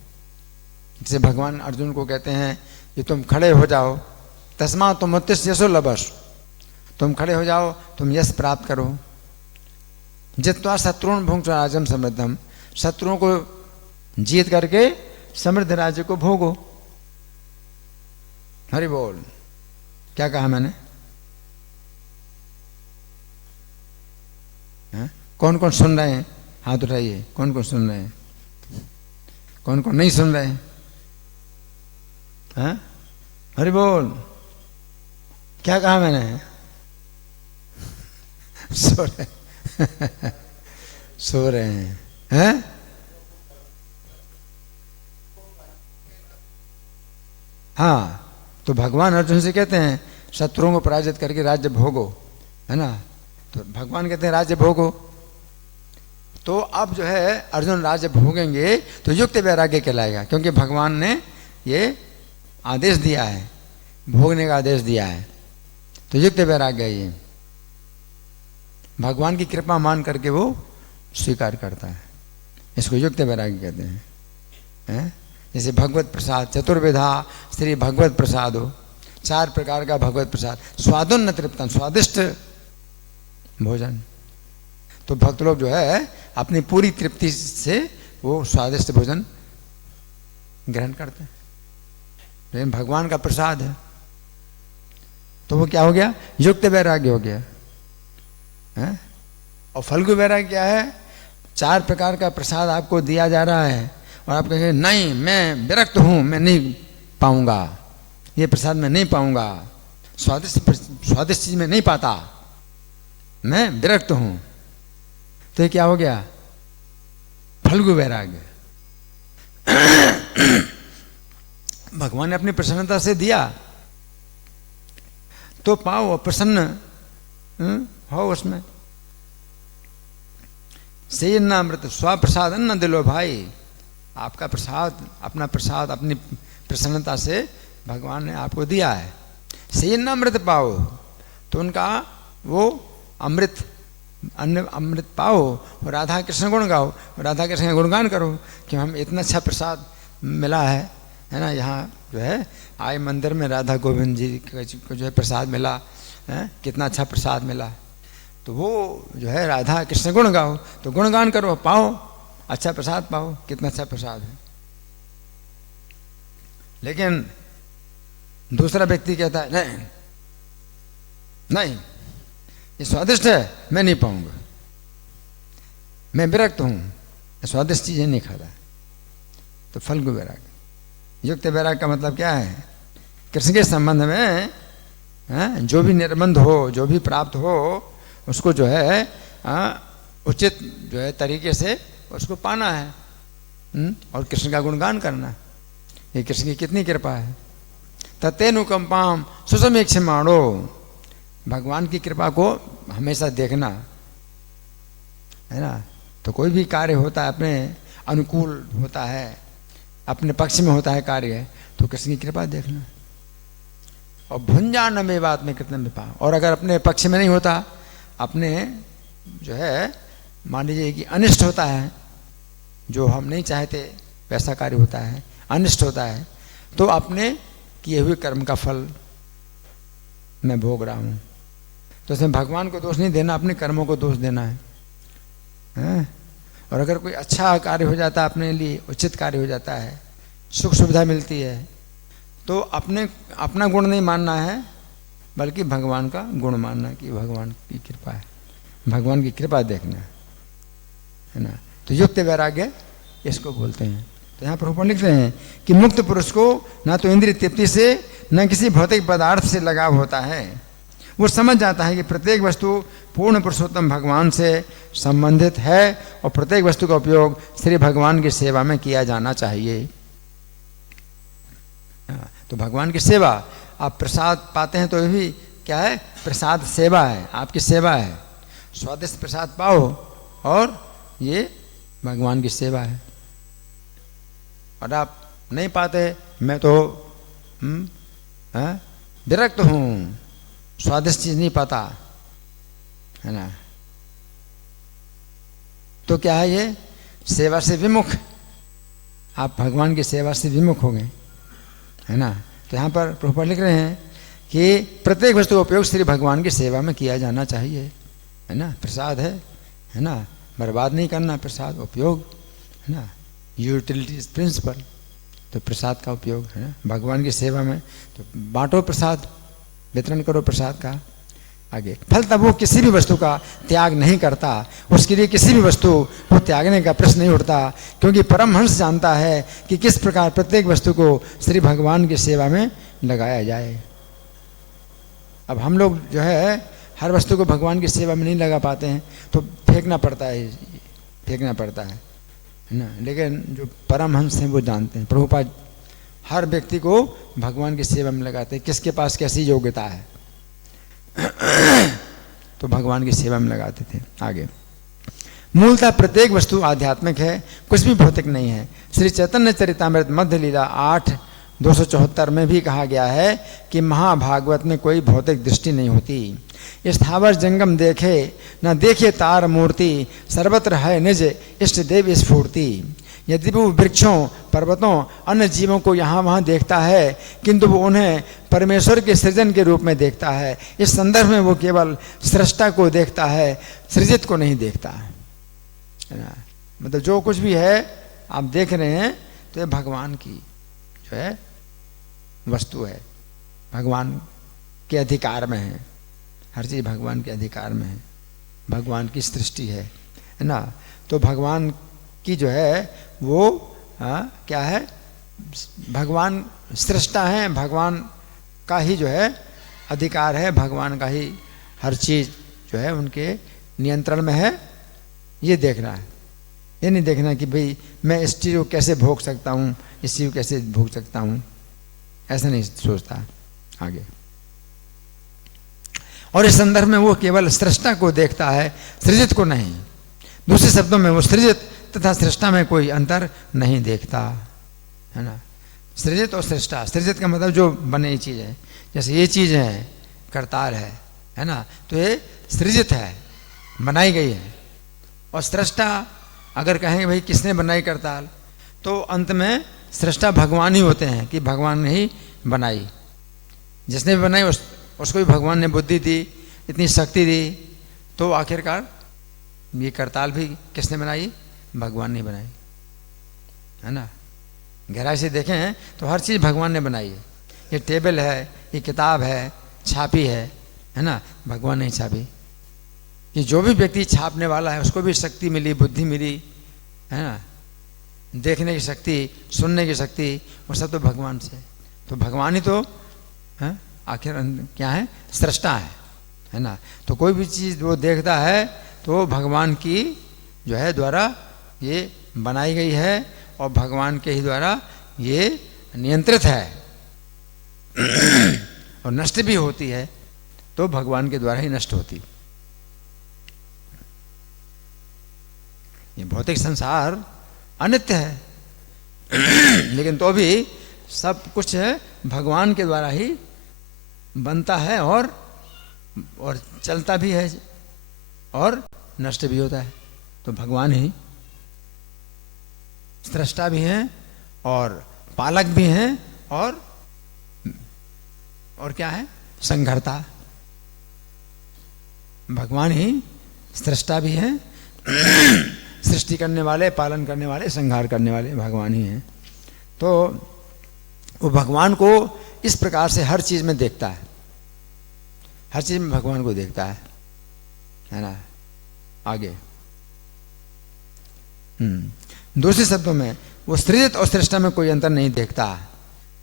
जैसे भगवान अर्जुन को कहते हैं कि तुम खड़े हो जाओ, तस्मा तुम उत्तिष्ठ यशो लभस, तुम खड़े हो जाओ, तुम यश प्राप्त करो। जित्वा शत्रुन भुंक्ष राजम समृद्धम, शत्रुओं को जीत करके समृद्ध राज्य को भोगो। हरि बोल। क्या कहा मैंने? कौन कौन सुन रहे हैं? हाथ उठाइए। कौन कौन सुन रहे हैं? कौन कौन नहीं सुन रहे हैं? हरि बोल। क्या कहा मैंने? सो रहे सो रहे हैं? हाँ, तो भगवान अर्जुन से कहते हैं शत्रुओं को पराजित करके राज्य भोगो, है ना। तो भगवान कहते हैं राज्य भोगो। तो अब जो है अर्जुन राज्य भोगेंगे तो युक्त वैराग्य कहलाएगा, क्योंकि भगवान ने ये आदेश दिया है, भोगने का आदेश दिया है। तो युक्त वैराग्य ये भगवान की कृपा मान करके वो स्वीकार करता है, इसको युक्त वैराग्य कहते हैं। जैसे भगवत प्रसाद, चतुर्विधा श्री भगवत प्रसाद हो, 4 प्रकार का भगवत प्रसाद, स्वादुन्न तृप्तम, स्वादिष्ट भोजन। तो भक्त लोग जो है अपनी पूरी तृप्ति से वो स्वादिष्ट भोजन ग्रहण करते हैं, लेकिन भगवान का प्रसाद है तो वो क्या हो गया? युक्त वैराग्य हो गया है। और फल्गु वैराग्य क्या है? 4 प्रकार का प्रसाद आपको दिया जा रहा है और आप कहेंगे नहीं मैं विरक्त हूं, मैं नहीं पाऊंगा, ये प्रसाद मैं नहीं पाऊंगा, स्वादिष्ट चीज में नहीं पाता, मैं विरक्त हूं। तो ये क्या हो गया? फल्गु वैराग्य। भगवान ने अपनी प्रसन्नता से दिया तो पाओ, प्रसन्न हो उसमें। से न अमृत स्वप्रसाद न दिलो भाई, आपका प्रसाद, अपना प्रसाद, अपनी प्रसन्नता से भगवान ने आपको दिया है। से न अमृत पाओ, तो उनका वो अमृत, अन्न अमृत पाओ और राधा कृष्ण गुण गाओ, राधा कृष्ण का गुणगान करो कि हम इतना अच्छा प्रसाद मिला है ना। यहाँ जो है आए मंदिर में राधा गोविंद जी को जो है प्रसाद मिला है, कितना अच्छा प्रसाद मिला। तो वो जो है राधा कृष्ण गुण गाओ, तो गुणगान करो, पाओ अच्छा प्रसाद, पाओ कितना अच्छा प्रसाद है। लेकिन दूसरा व्यक्ति कहता है नहीं नहीं ये स्वादिष्ट है, मैं नहीं पाऊंगा, मैं विरक्त हूं, स्वादिष्ट चीजें नहीं खाता। तो फल्गु वैराग्य। युक्त वैराग्य का मतलब क्या है? कृष्ण के संबंध में जो भी निर्बंध हो, जो भी प्राप्त हो, उसको जो है उचित जो है तरीके से उसको पाना है और कृष्ण का गुणगान करना। ये कृष्ण की कितनी कृपा है। ततेनुकंपाम सुसमीक्षमाणो, भगवान की कृपा को हमेशा देखना, है ना। तो कोई भी कार्य होता है अपने अनुकूल होता है, अपने पक्ष में होता है कार्य, तो कृष्ण की कृपा देखना। और भुंजान में बात में कृष्ण में पा, और अगर अपने पक्ष में नहीं होता, अपने जो है मान लीजिए कि अनिष्ट होता है, जो हम नहीं चाहते वैसा कार्य होता है, अनिष्ट होता है, तो अपने किए हुए कर्म का फल मैं भोग रहा हूँ। तो इसमें भगवान को दोष नहीं देना, अपने कर्मों को दोष देना है। और अगर कोई अच्छा कार्य हो जाता है, अपने लिए उचित कार्य हो जाता है, सुख सुविधा मिलती है, तो अपना गुण नहीं मानना है, बल्कि भगवान का गुण मानना कि भगवान की कृपा है, भगवान की कृपा देखना है ना। तो युक्त वैराग्य इसको बोलते हैं। तो यहाँ पर ऊपर लिखते हैं कि मुक्त पुरुष को ना तो इंद्रिय तृप्ति से न किसी भौतिक पदार्थ से लगाव होता है। वो समझ जाता है कि प्रत्येक वस्तु पूर्ण पुरुषोत्तम भगवान से संबंधित है और प्रत्येक वस्तु का उपयोग श्री भगवान की सेवा में किया जाना चाहिए। तो भगवान की सेवा, आप प्रसाद पाते हैं तो ये भी क्या है? प्रसाद सेवा है, आपकी सेवा है। स्वादिष्ट प्रसाद पाओ और ये भगवान की सेवा है। और आप नहीं पाते, मैं तो विरक्त हूँ, स्वादिष्ट चीज नहीं पाता, है ना। तो क्या है? ये सेवा से विमुख, आप भगवान की सेवा से विमुख हो गए, है ना। तो यहाँ पर प्रभुपाद लिख रहे हैं कि प्रत्येक वस्तु का उपयोग श्री भगवान की सेवा में किया जाना चाहिए, है ना। प्रसाद है है ना, बर्बाद नहीं करना प्रसाद, उपयोग, है ना, यूटिलिटी प्रिंसिपल। तो प्रसाद का उपयोग है ना भगवान की सेवा में, तो बांटो प्रसाद, वितरण करो प्रसाद का। आगे फलतः वो किसी भी वस्तु का त्याग नहीं करता, उसके लिए किसी भी वस्तु को त्यागने का प्रश्न नहीं उठता, क्योंकि परमहंस जानता है कि किस प्रकार प्रत्येक वस्तु को श्री भगवान की सेवा में लगाया जाए। अब हम लोग जो है हर वस्तु को भगवान की सेवा में नहीं लगा पाते हैं, तो फेंकना पड़ता है, फेंकना पड़ता है ना। लेकिन जो परमहंस हैं वो जानते हैं, प्रभुपाद हर व्यक्ति को भगवान की सेवा में लगाते हैं, किसके पास कैसी योग्यता है तो भगवान की सेवा में लगाते थे। आगे मूलतः प्रत्येक वस्तु आध्यात्मिक है, कुछ भी भौतिक नहीं है। श्री चैतन्य चरितामृत मध्य लीला 8:274 में भी कहा गया है कि महाभागवत में कोई भौतिक दृष्टि नहीं होती। स्थावर जंगम देखे न देखे तार मूर्ति, सर्वत्र है निज इष्ट देव स्फूर्ति। यदि वो वृक्षों, पर्वतों, अन्य जीवों को यहाँ वहाँ देखता है, किंतु वो उन्हें परमेश्वर के सृजन के रूप में देखता है। इस संदर्भ में वो केवल सृष्टा को देखता है, सृजित को नहीं देखता है ना। मतलब जो कुछ भी है आप देख रहे हैं तो ये भगवान की जो है वस्तु है, भगवान के अधिकार में है, हर चीज़ भगवान के अधिकार में है, भगवान की सृष्टि है ना। तो भगवान की जो है वो क्या है, भगवान सृष्टा है, भगवान का ही जो है अधिकार है, भगवान का ही हर चीज़ जो है उनके नियंत्रण में है। ये देखना है, ये नहीं देखना कि भाई मैं इस चीज़ को कैसे भोग सकता हूँ, इस चीज़ को कैसे भोग सकता हूँ, ऐसा नहीं सोचता। आगे और इस संदर्भ में वो केवल सृष्टा को देखता है, सृजित को नहीं। दूसरे शब्दों में वो सृजित तथा सृष्टा में कोई अंतर नहीं देखता, है ना। सृजित और सृष्टा, सृजित का मतलब जो बने हुई चीज़ है, जैसे ये चीज़ है करताल है ना, तो ये सृजित है, बनाई गई है। और सृष्टा अगर कहेंगे भाई किसने बनाई करताल, तो अंत में सृष्टा भगवान ही होते हैं कि भगवान ने ही बनाई। जिसने भी बनाई उसको भी भगवान ने बुद्धि दी, इतनी शक्ति दी, तो आखिरकार ये करताल भी किसने बनाई, भगवान ने बनाई, है ना। गहराई से देखें तो हर चीज़ भगवान ने बनाई है। ये टेबल है, ये किताब है, छापी है ना, भगवान ने छापी। कि जो भी व्यक्ति छापने वाला है उसको भी शक्ति मिली, बुद्धि मिली, है ना, देखने की शक्ति, सुनने की शक्ति, वो सब तो भगवान से। तो भगवान ही तो है आखिर क्या है, सृष्टा है ना। तो कोई भी चीज़ वो देखता है तो भगवान की जो है द्वारा ये बनाई गई है और भगवान के ही द्वारा ये नियंत्रित है और नष्ट भी होती है तो भगवान के द्वारा ही नष्ट होती। ये भौतिक संसार अनित्य है लेकिन तो भी सब कुछ भगवान के द्वारा ही बनता है और चलता भी है और नष्ट भी होता है। तो भगवान ही सृष्टा भी हैं और पालक भी हैं और क्या है, संघर्ता। भगवान ही सृष्टा भी हैं, सृष्टि करने वाले, पालन करने वाले, संहार करने वाले भगवान ही हैं। तो वो भगवान को इस प्रकार से हर चीज़ में देखता है, हर चीज़ में भगवान को देखता है ना। आगे दूसरे शब्दों में वो सृजित और सृष्टा में कोई अंतर नहीं देखता,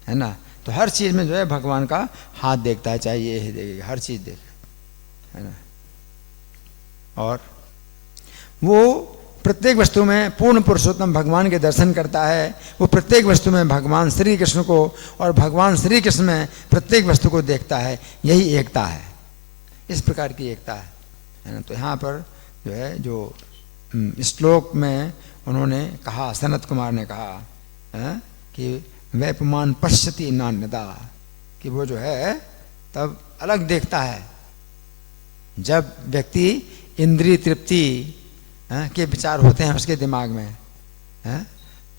है ना। तो हर चीज़ में जो है भगवान का हाथ देखता है, चाहे ये ही देखेगा, हर चीज़ देखेगा, है ना। और वो प्रत्येक वस्तु में पूर्ण पुरुषोत्तम भगवान के दर्शन करता है। वो प्रत्येक वस्तु में भगवान श्री कृष्ण को और भगवान श्री कृष्ण में प्रत्येक वस्तु को देखता है। यही एकता है, इस प्रकार की एकता है ना। तो यहाँ पर जो है जो श्लोक में उन्होंने कहा, सनत कुमार ने कहा कि वैपमान पश्यति नान्यता, कि वो जो है तब अलग देखता है जब व्यक्ति इंद्रिय तृप्ति के विचार होते हैं उसके दिमाग में,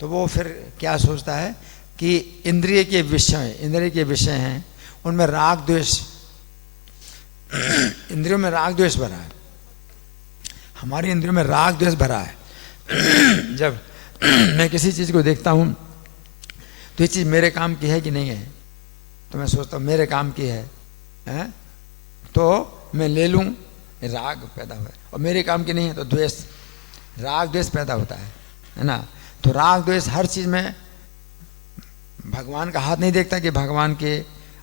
तो वो फिर क्या सोचता है कि इंद्रिय के विषय हैं, उनमें राग द्वेष, इंद्रियों में राग द्वेष भरा है। हमारी इंद्रियों में राग द्वेष भरा है। जब मैं किसी चीज़ को देखता हूँ तो ये चीज़ मेरे काम की है कि नहीं है, तो मैं सोचता हूँ मेरे काम की है तो मैं ले लूँ, राग पैदा हुआ। और मेरे काम की नहीं है तो द्वेष, राग द्वेष पैदा होता है ना। तो राग द्वेष हर चीज़ में, भगवान का हाथ नहीं देखता कि भगवान के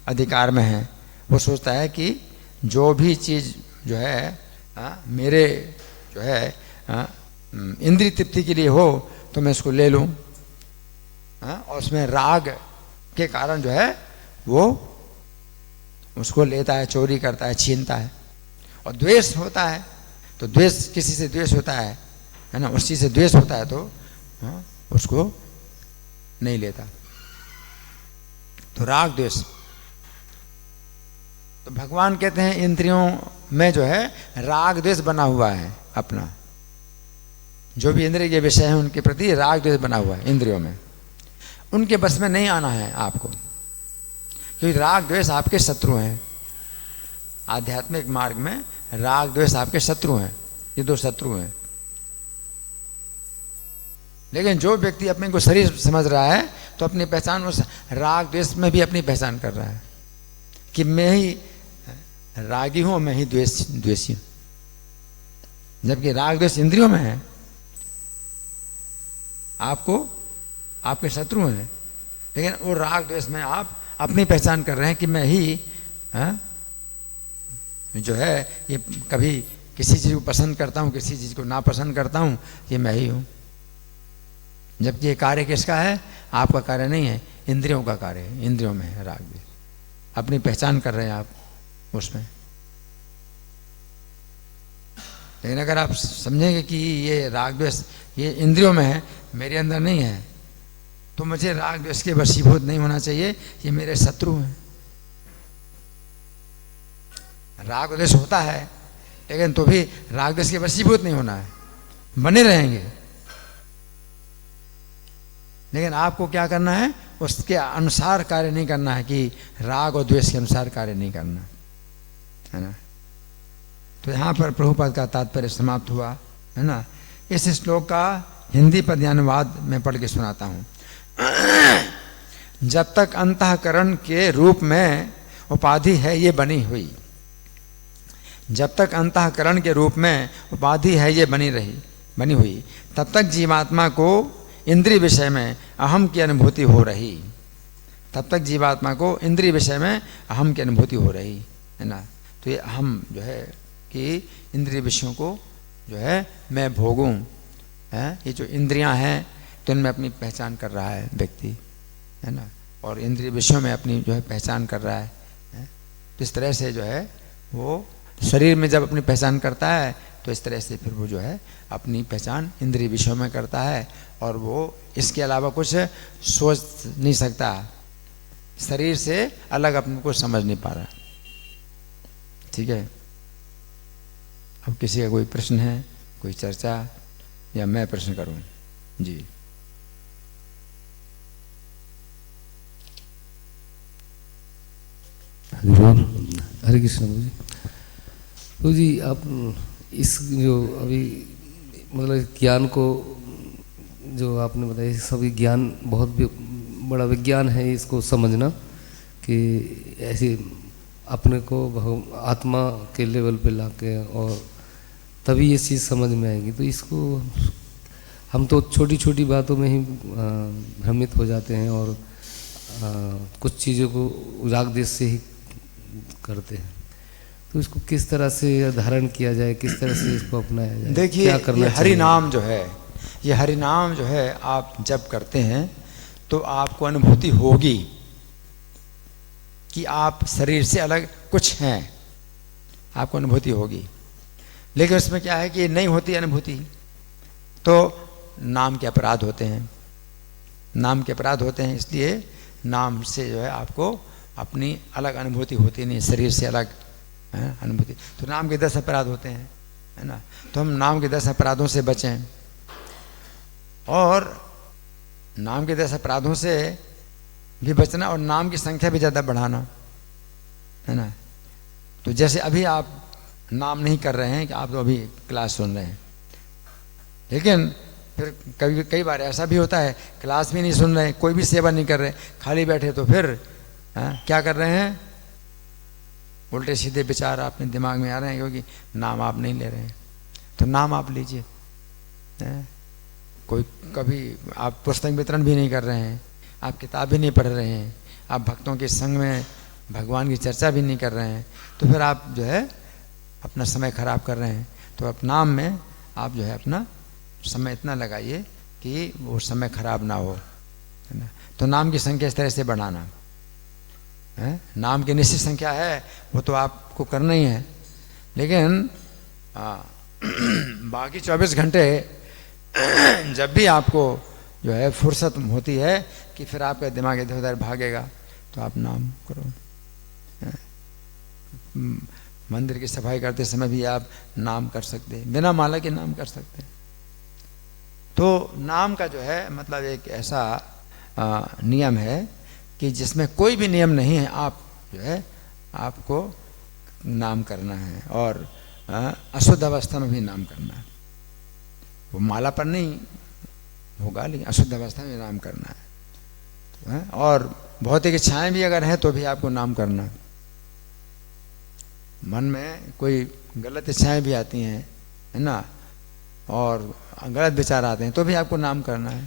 अधिकार में है। वो सोचता है कि जो भी चीज़ जो है मेरे जो है इंद्रिय तृप्ति के लिए हो तो मैं इसको ले लूँ। और उसमें राग के कारण जो है वो उसको लेता है, चोरी करता है, छीनता है। और द्वेष होता है तो द्वेष, किसी से द्वेष होता है ना, उस चीज़ से द्वेष होता है तो उसको नहीं लेता। तो राग द्वेष, तो भगवान कहते हैं इंद्रियों में जो है राग द्वेष बना हुआ है अपना, जो भी इंद्रिय के विषय हैं उनके प्रति राग द्वेष बना हुआ है इंद्रियों में। उनके बस में नहीं आना है आपको, क्योंकि राग द्वेष आपके शत्रु हैं। आध्यात्मिक मार्ग में राग द्वेष आपके शत्रु हैं, ये दो शत्रु हैं। लेकिन जो व्यक्ति अपने को शरीर समझ रहा है तो अपनी पहचान उस राग द्वेष में भी अपनी पहचान कर रहा है कि मैं ही रागी हूं, मैं ही द्वेषी हूं। जबकि राग द्वेष इंद्रियों में है, आपको आपके शत्रु हैं। लेकिन वो राग द्वेष में आप अपनी पहचान कर रहे हैं कि मैं ही जो है ये कभी किसी चीज़ को पसंद करता हूँ, किसी चीज़ को नापसंद करता हूँ, ये मैं ही हूँ। जबकि ये कार्य किसका है? आपका कार्य नहीं है, इंद्रियों का कार्य है। इंद्रियों में है राग द्वेष, अपनी पहचान कर रहे हैं आप उसमें। लेकिन अगर आप समझेंगे कि ये राग द्वेष ये इंद्रियों में है, मेरे अंदर नहीं है, तो मुझे राग द्वेष के वशीभूत नहीं होना चाहिए, ये मेरे शत्रु हैं। राग द्वेष होता है लेकिन तो भी राग द्वेष के वशीभूत नहीं होना है, बने रहेंगे। लेकिन आपको क्या करना है? उसके अनुसार कार्य नहीं करना है, कि राग और द्वेष के अनुसार कार्य नहीं करना है ना। तो यहाँ पर प्रभुपाद का तात्पर्य समाप्त हुआ है ना। इस श्लोक का हिंदी पद्यानुवाद मैं पढ़ के सुनाता हूँ। जब तक अंतःकरण के रूप में उपाधि है ये बनी हुई, जब तक अंतःकरण के रूप में उपाधि है ये बनी हुई, तब तक जीवात्मा को इंद्रिय विषय में अहम की अनुभूति हो रही। तब तक जीवात्मा को इंद्रिय विषय में अहम की अनुभूति हो रही है ना। तो ये अहम जो है कि इंद्रिय विषयों को जो है मैं भोगूं, ये जो इंद्रियां हैं तो इनमें अपनी पहचान कर रहा है व्यक्ति है ना, और इंद्रिय विषयों में अपनी जो है पहचान कर रहा है। तो इस तरह से जो है वो शरीर में जब अपनी पहचान करता है तो इस तरह से फिर वो जो है अपनी पहचान इंद्रिय विषयों में करता है, और वो इसके अलावा कुछ सोच नहीं सकता, शरीर से अलग अपने को समझ नहीं पा रहा। ठीक है, अब किसी का कोई प्रश्न है, कोई चर्चा, या मैं प्रश्न करूं? जी हरे कृष्ण जी। तो जी आप इस जो अभी मतलब ज्ञान को जो आपने बताया, सभी ज्ञान बहुत बड़ा विज्ञान है इसको समझना, कि ऐसे अपने को आत्मा के लेवल पे लाके और तभी ये चीज़ समझ में आएगी। तो इसको हम तो छोटी छोटी बातों में ही भ्रमित हो जाते हैं और कुछ चीज़ों को राग द्वेष से ही करते हैं। तो इसको किस तरह से धारण किया जाए, किस तरह से इसको अपनाया जाए? देखिए, क्या करना ये चाहिए? हरि नाम जो है, ये हरि नाम जो है आप जब करते हैं तो आपको अनुभूति होगी कि आप शरीर से अलग कुछ हैं, आपको अनुभूति होगी। लेकिन उसमें क्या है कि नहीं होती अनुभूति, तो नाम के अपराध होते हैं। नाम के अपराध होते हैं, इसलिए नाम से जो है आपको अपनी अलग अनुभूति होती नहीं, शरीर से अलग अनुभूति। तो नाम के 10 अपराध होते हैं है ना। तो हम नाम के 10 अपराधों से बचें, और नाम के 10 अपराधों से भी बचना और नाम की संख्या भी ज़्यादा बढ़ाना है ना। तो जैसे अभी आप नाम नहीं कर रहे हैं, कि आप तो अभी क्लास सुन रहे हैं लेकिन फिर कभी कई बार ऐसा भी होता है, क्लास भी नहीं सुन रहे, कोई भी सेवा नहीं कर रहे, खाली बैठे, तो फिर क्या कर रहे हैं, उल्टे सीधे विचार अपने दिमाग में आ रहे हैं, क्योंकि नाम आप नहीं ले रहे हैं। तो नाम आप लीजिए। कोई कभी आप पुस्तक वितरण भी नहीं कर रहे हैं, आप किताब भी नहीं पढ़ रहे हैं, आप भक्तों के संग में भगवान की चर्चा भी नहीं कर रहे हैं, तो फिर आप जो है अपना समय खराब कर रहे हैं। तो आप नाम में आप जो है अपना समय इतना लगाइए कि वो समय खराब ना हो, है ना। तो नाम की संख्या इस तरह से बढ़ाना है। नाम की निश्चित संख्या है, वो तो आपको करना ही है, लेकिन बाकी 24 घंटे जब भी आपको जो है फुर्सत होती है कि फिर आपका दिमाग इधर उधर भागेगा, तो आप नाम करो। मंदिर की सफाई करते समय भी आप नाम कर सकते हैं, बिना माला के नाम कर सकते हैं। तो नाम का जो है मतलब एक ऐसा नियम है कि जिसमें कोई भी नियम नहीं है, आप जो है आपको नाम करना है, और अशुद्ध अवस्था में भी नाम करना है। वो माला पर नहीं होगा, लेकिन अशुद्ध अवस्था में नाम करना है। और भौतिक इच्छाएं भी अगर हैं तो भी आपको नाम करना है। मन में कोई गलत इच्छाएं भी आती हैं, है ना, और गलत विचार आते हैं, तो भी आपको नाम करना है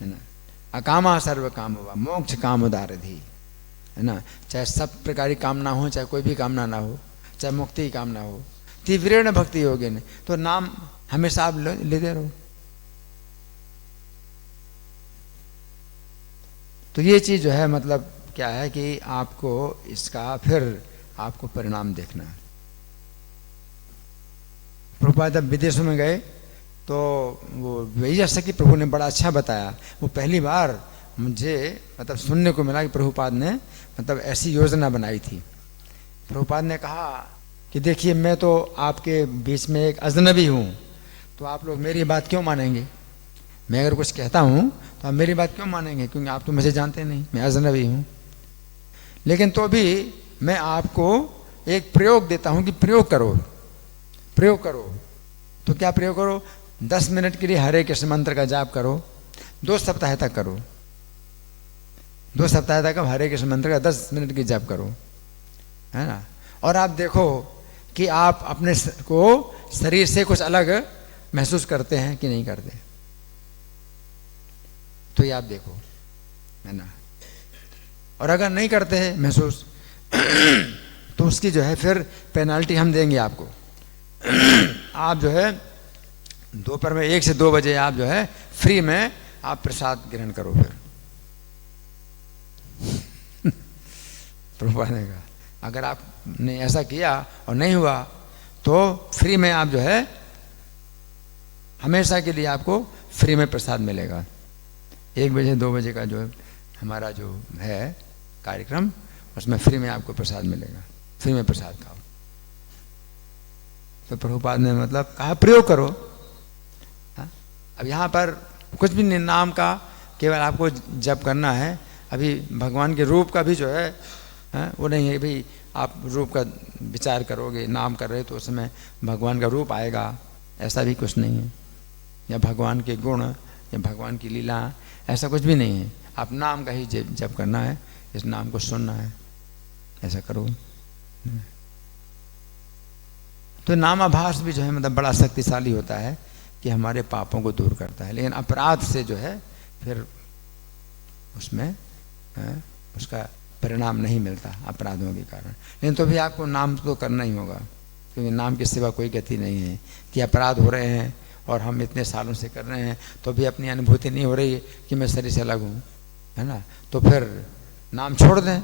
ना। अकामा सर्व काम हुआ मोक्ष काम उदारधि, है ना। चाहे सब प्रकार की कामना हो, चाहे कोई भी कामना ना हो, चाहे मुक्ति की कामना हो, तीव्रेण भक्ति योगे ने, तो नाम हमेशा आप लेते रहो। तो ये चीज जो है मतलब क्या है कि आपको इसका फिर आपको परिणाम देखना है। प्रभुपाद जब विदेशों में गए तो वो वही सकी प्रभु ने बड़ा अच्छा बताया। वो पहली बार मुझे मतलब सुनने को मिला कि प्रभुपाद ने मतलब ऐसी योजना बनाई थी। प्रभुपाद ने कहा कि देखिए मैं तो आपके बीच में एक अजनबी हूँ, तो आप लोग मेरी बात क्यों मानेंगे। मैं अगर कुछ कहता हूँ तो आप मेरी बात क्यों मानेंगे, क्योंकि आप तो मुझे जानते नहीं, मैं अजनबी हूँ। लेकिन तो भी मैं आपको एक प्रयोग देता हूँ कि प्रयोग करो, प्रयोग करो। तो क्या प्रयोग करो, 10 मिनट के लिए हरे कृष्ण मंत्र का जाप करो, 2 सप्ताह तक करो। 2 सप्ताह तक हरे कृष्ण मंत्र का 10 मिनट की जाप करो, है ना। और आप देखो कि आप अपने को शरीर से कुछ अलग महसूस करते हैं कि नहीं करते। तो ये आप देखो, है ना। और अगर नहीं करते हैं महसूस तो उसकी जो है फिर पेनाल्टी हम देंगे आपको। आप जो है दोपहर में 1 से 2 बजे आप जो है फ्री में आप प्रसाद ग्रहण करो। फिर प्रभुपाद ने कहा अगर आपने ऐसा किया और नहीं हुआ तो फ्री में आप जो है हमेशा के लिए आपको फ्री में प्रसाद मिलेगा। 1 बजे 2 बजे का जो हमारा जो है कार्यक्रम, उसमें फ्री में आपको प्रसाद मिलेगा, फ्री में प्रसाद खाओ। तो प्रभुपाद ने मतलब कहा प्रयोग करो। अब यहाँ पर कुछ भी नहीं, नाम का केवल आपको जप करना है। अभी भगवान के रूप का भी जो है वो नहीं है भाई आप रूप का विचार करोगे, नाम कर रहे तो उसमें भगवान का रूप आएगा, ऐसा भी कुछ नहीं है। या भगवान के गुण या भगवान की लीला, ऐसा कुछ भी नहीं है। आप नाम का ही जप करना है, इस नाम को सुनना है, ऐसा करो। तो नामाभास भी जो है मतलब बड़ा शक्तिशाली होता है कि हमारे पापों को दूर करता है, लेकिन अपराध से जो है फिर उसमें उसका परिणाम नहीं मिलता अपराधों के कारण। लेकिन तो भी आपको नाम तो करना ही होगा, क्योंकि नाम के सिवा कोई गति नहीं है। कि अपराध हो रहे हैं और हम इतने सालों से कर रहे हैं तो भी अपनी अनुभूति नहीं हो रही है कि मैं शरीर से अलग हूँ, है ना। तो फिर नाम छोड़ दें,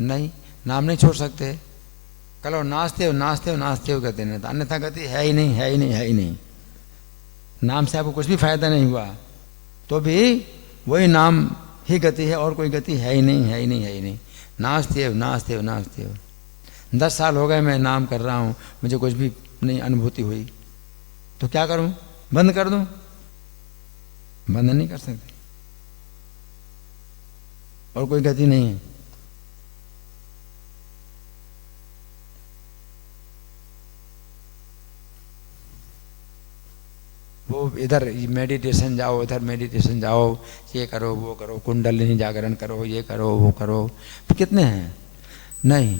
नहीं नाम नहीं छोड़ सकते। कलो नाचते हो नाचते हो नाचते हो कहते नहीं, अन्यथा गति है ही नहीं, है ही नहीं, है ही नहीं। नाम से आपको कुछ भी फायदा नहीं हुआ तो भी वही नाम ही गति है, और कोई गति है ही नहीं, है ही नहीं, है ही नहीं। नाचते हो नाचते हो नाचते हो। 10 साल हो गए मैं नाम कर रहा हूँ, मुझे कुछ भी नहीं अनुभूति हुई, तो क्या करूँ, बंद कर दूँ? बंद नहीं कर सकते, और कोई गति नहीं है। वो इधर मेडिटेशन जाओ, इधर मेडिटेशन जाओ, ये करो वो करो, कुंडलिनी जागरण करो, ये करो वो करो, तो कितने हैं? नहीं।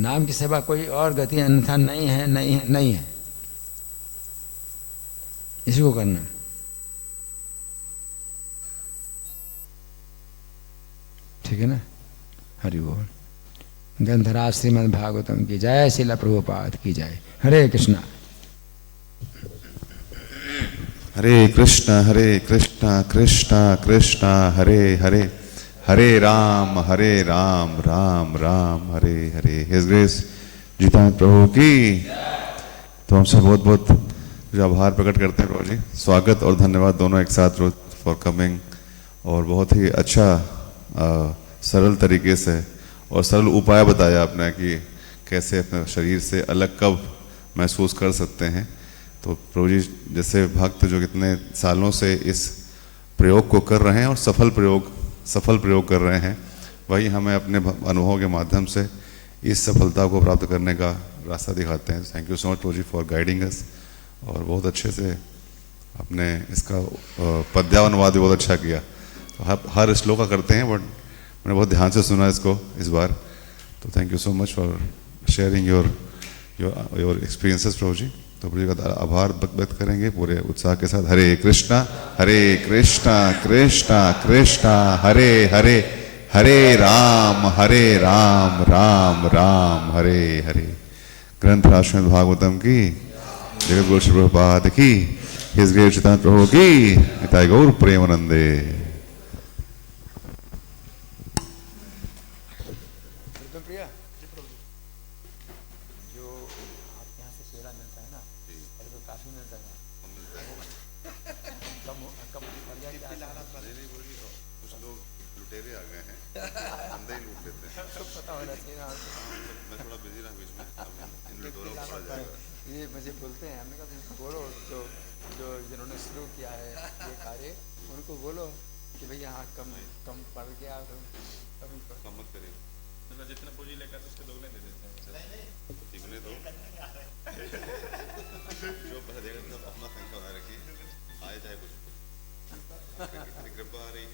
नाम की सेवा कोई और गति अन्यथा नहीं है, नहीं है, नहीं है। इसी को करना। ठीक है ना? हरि बोल। ग्रंथराज श्रीमद् भागवतम की जय, श्रील प्रभुपाद की जय। हरे कृष्णा। हरे कृष्णा कृष्णा कृष्णा हरे हरे, हरे राम राम राम हरे हरे। हिज ग्रेस जीतानंद प्रभु की। तो हम सब बहुत बहुत जो आभार प्रकट करते हैं प्रभु जी। स्वागत और धन्यवाद दोनों एक साथ रोज फॉर कमिंग, और बहुत ही अच्छा सरल तरीके से और सरल उपाय बताया आपने कि कैसे अपने शरीर से अलग कब महसूस कर सकते हैं। तो प्रभु जी जैसे भक्त जो कितने सालों से इस प्रयोग को कर रहे हैं और सफल प्रयोग कर रहे हैं, वही हमें अपने अनुभव के माध्यम से इस सफलता को प्राप्त करने का रास्ता दिखाते हैं। Thank you so much Prabhu ji for guiding us. और बहुत अच्छे से आपने इसका पद्यानुवाद भी बहुत अच्छा किया। तो हर श्लोक का करते हैं, बट मैंने बहुत ध्यान से सुना इसको इस बार। तो thank you so much for sharing your experiences Prabhu ji. तो प्रभु जी का आभार व्यक्त करेंगे पूरे उत्साह के साथ। हरे कृष्णा कृष्णा कृष्णा हरे हरे, हरे राम राम राम हरे हरे। ग्रंथराज श्रीमद् भागवतम की, जगत गुरु श्री प्रभुपाद की, हिज ग्रेट चिदानंद प्रभु की, निताय गौर प्रेमानंदे। ये मुझे बोलते हैं, हमने कहा तुम बोलो, जो जिन्होंने शुरू किया है ये कार्य, उनको बोलो कि भैया हाँ कम पड़ गया, कम मत करिए। मतलब जितना पूंजी लेकर उसके दोगुने दे देते हैं। तिगुने दो जो भर देगा अपना संख्या बना रखिए, आए चाहे कुछ। कृपा आ रही है।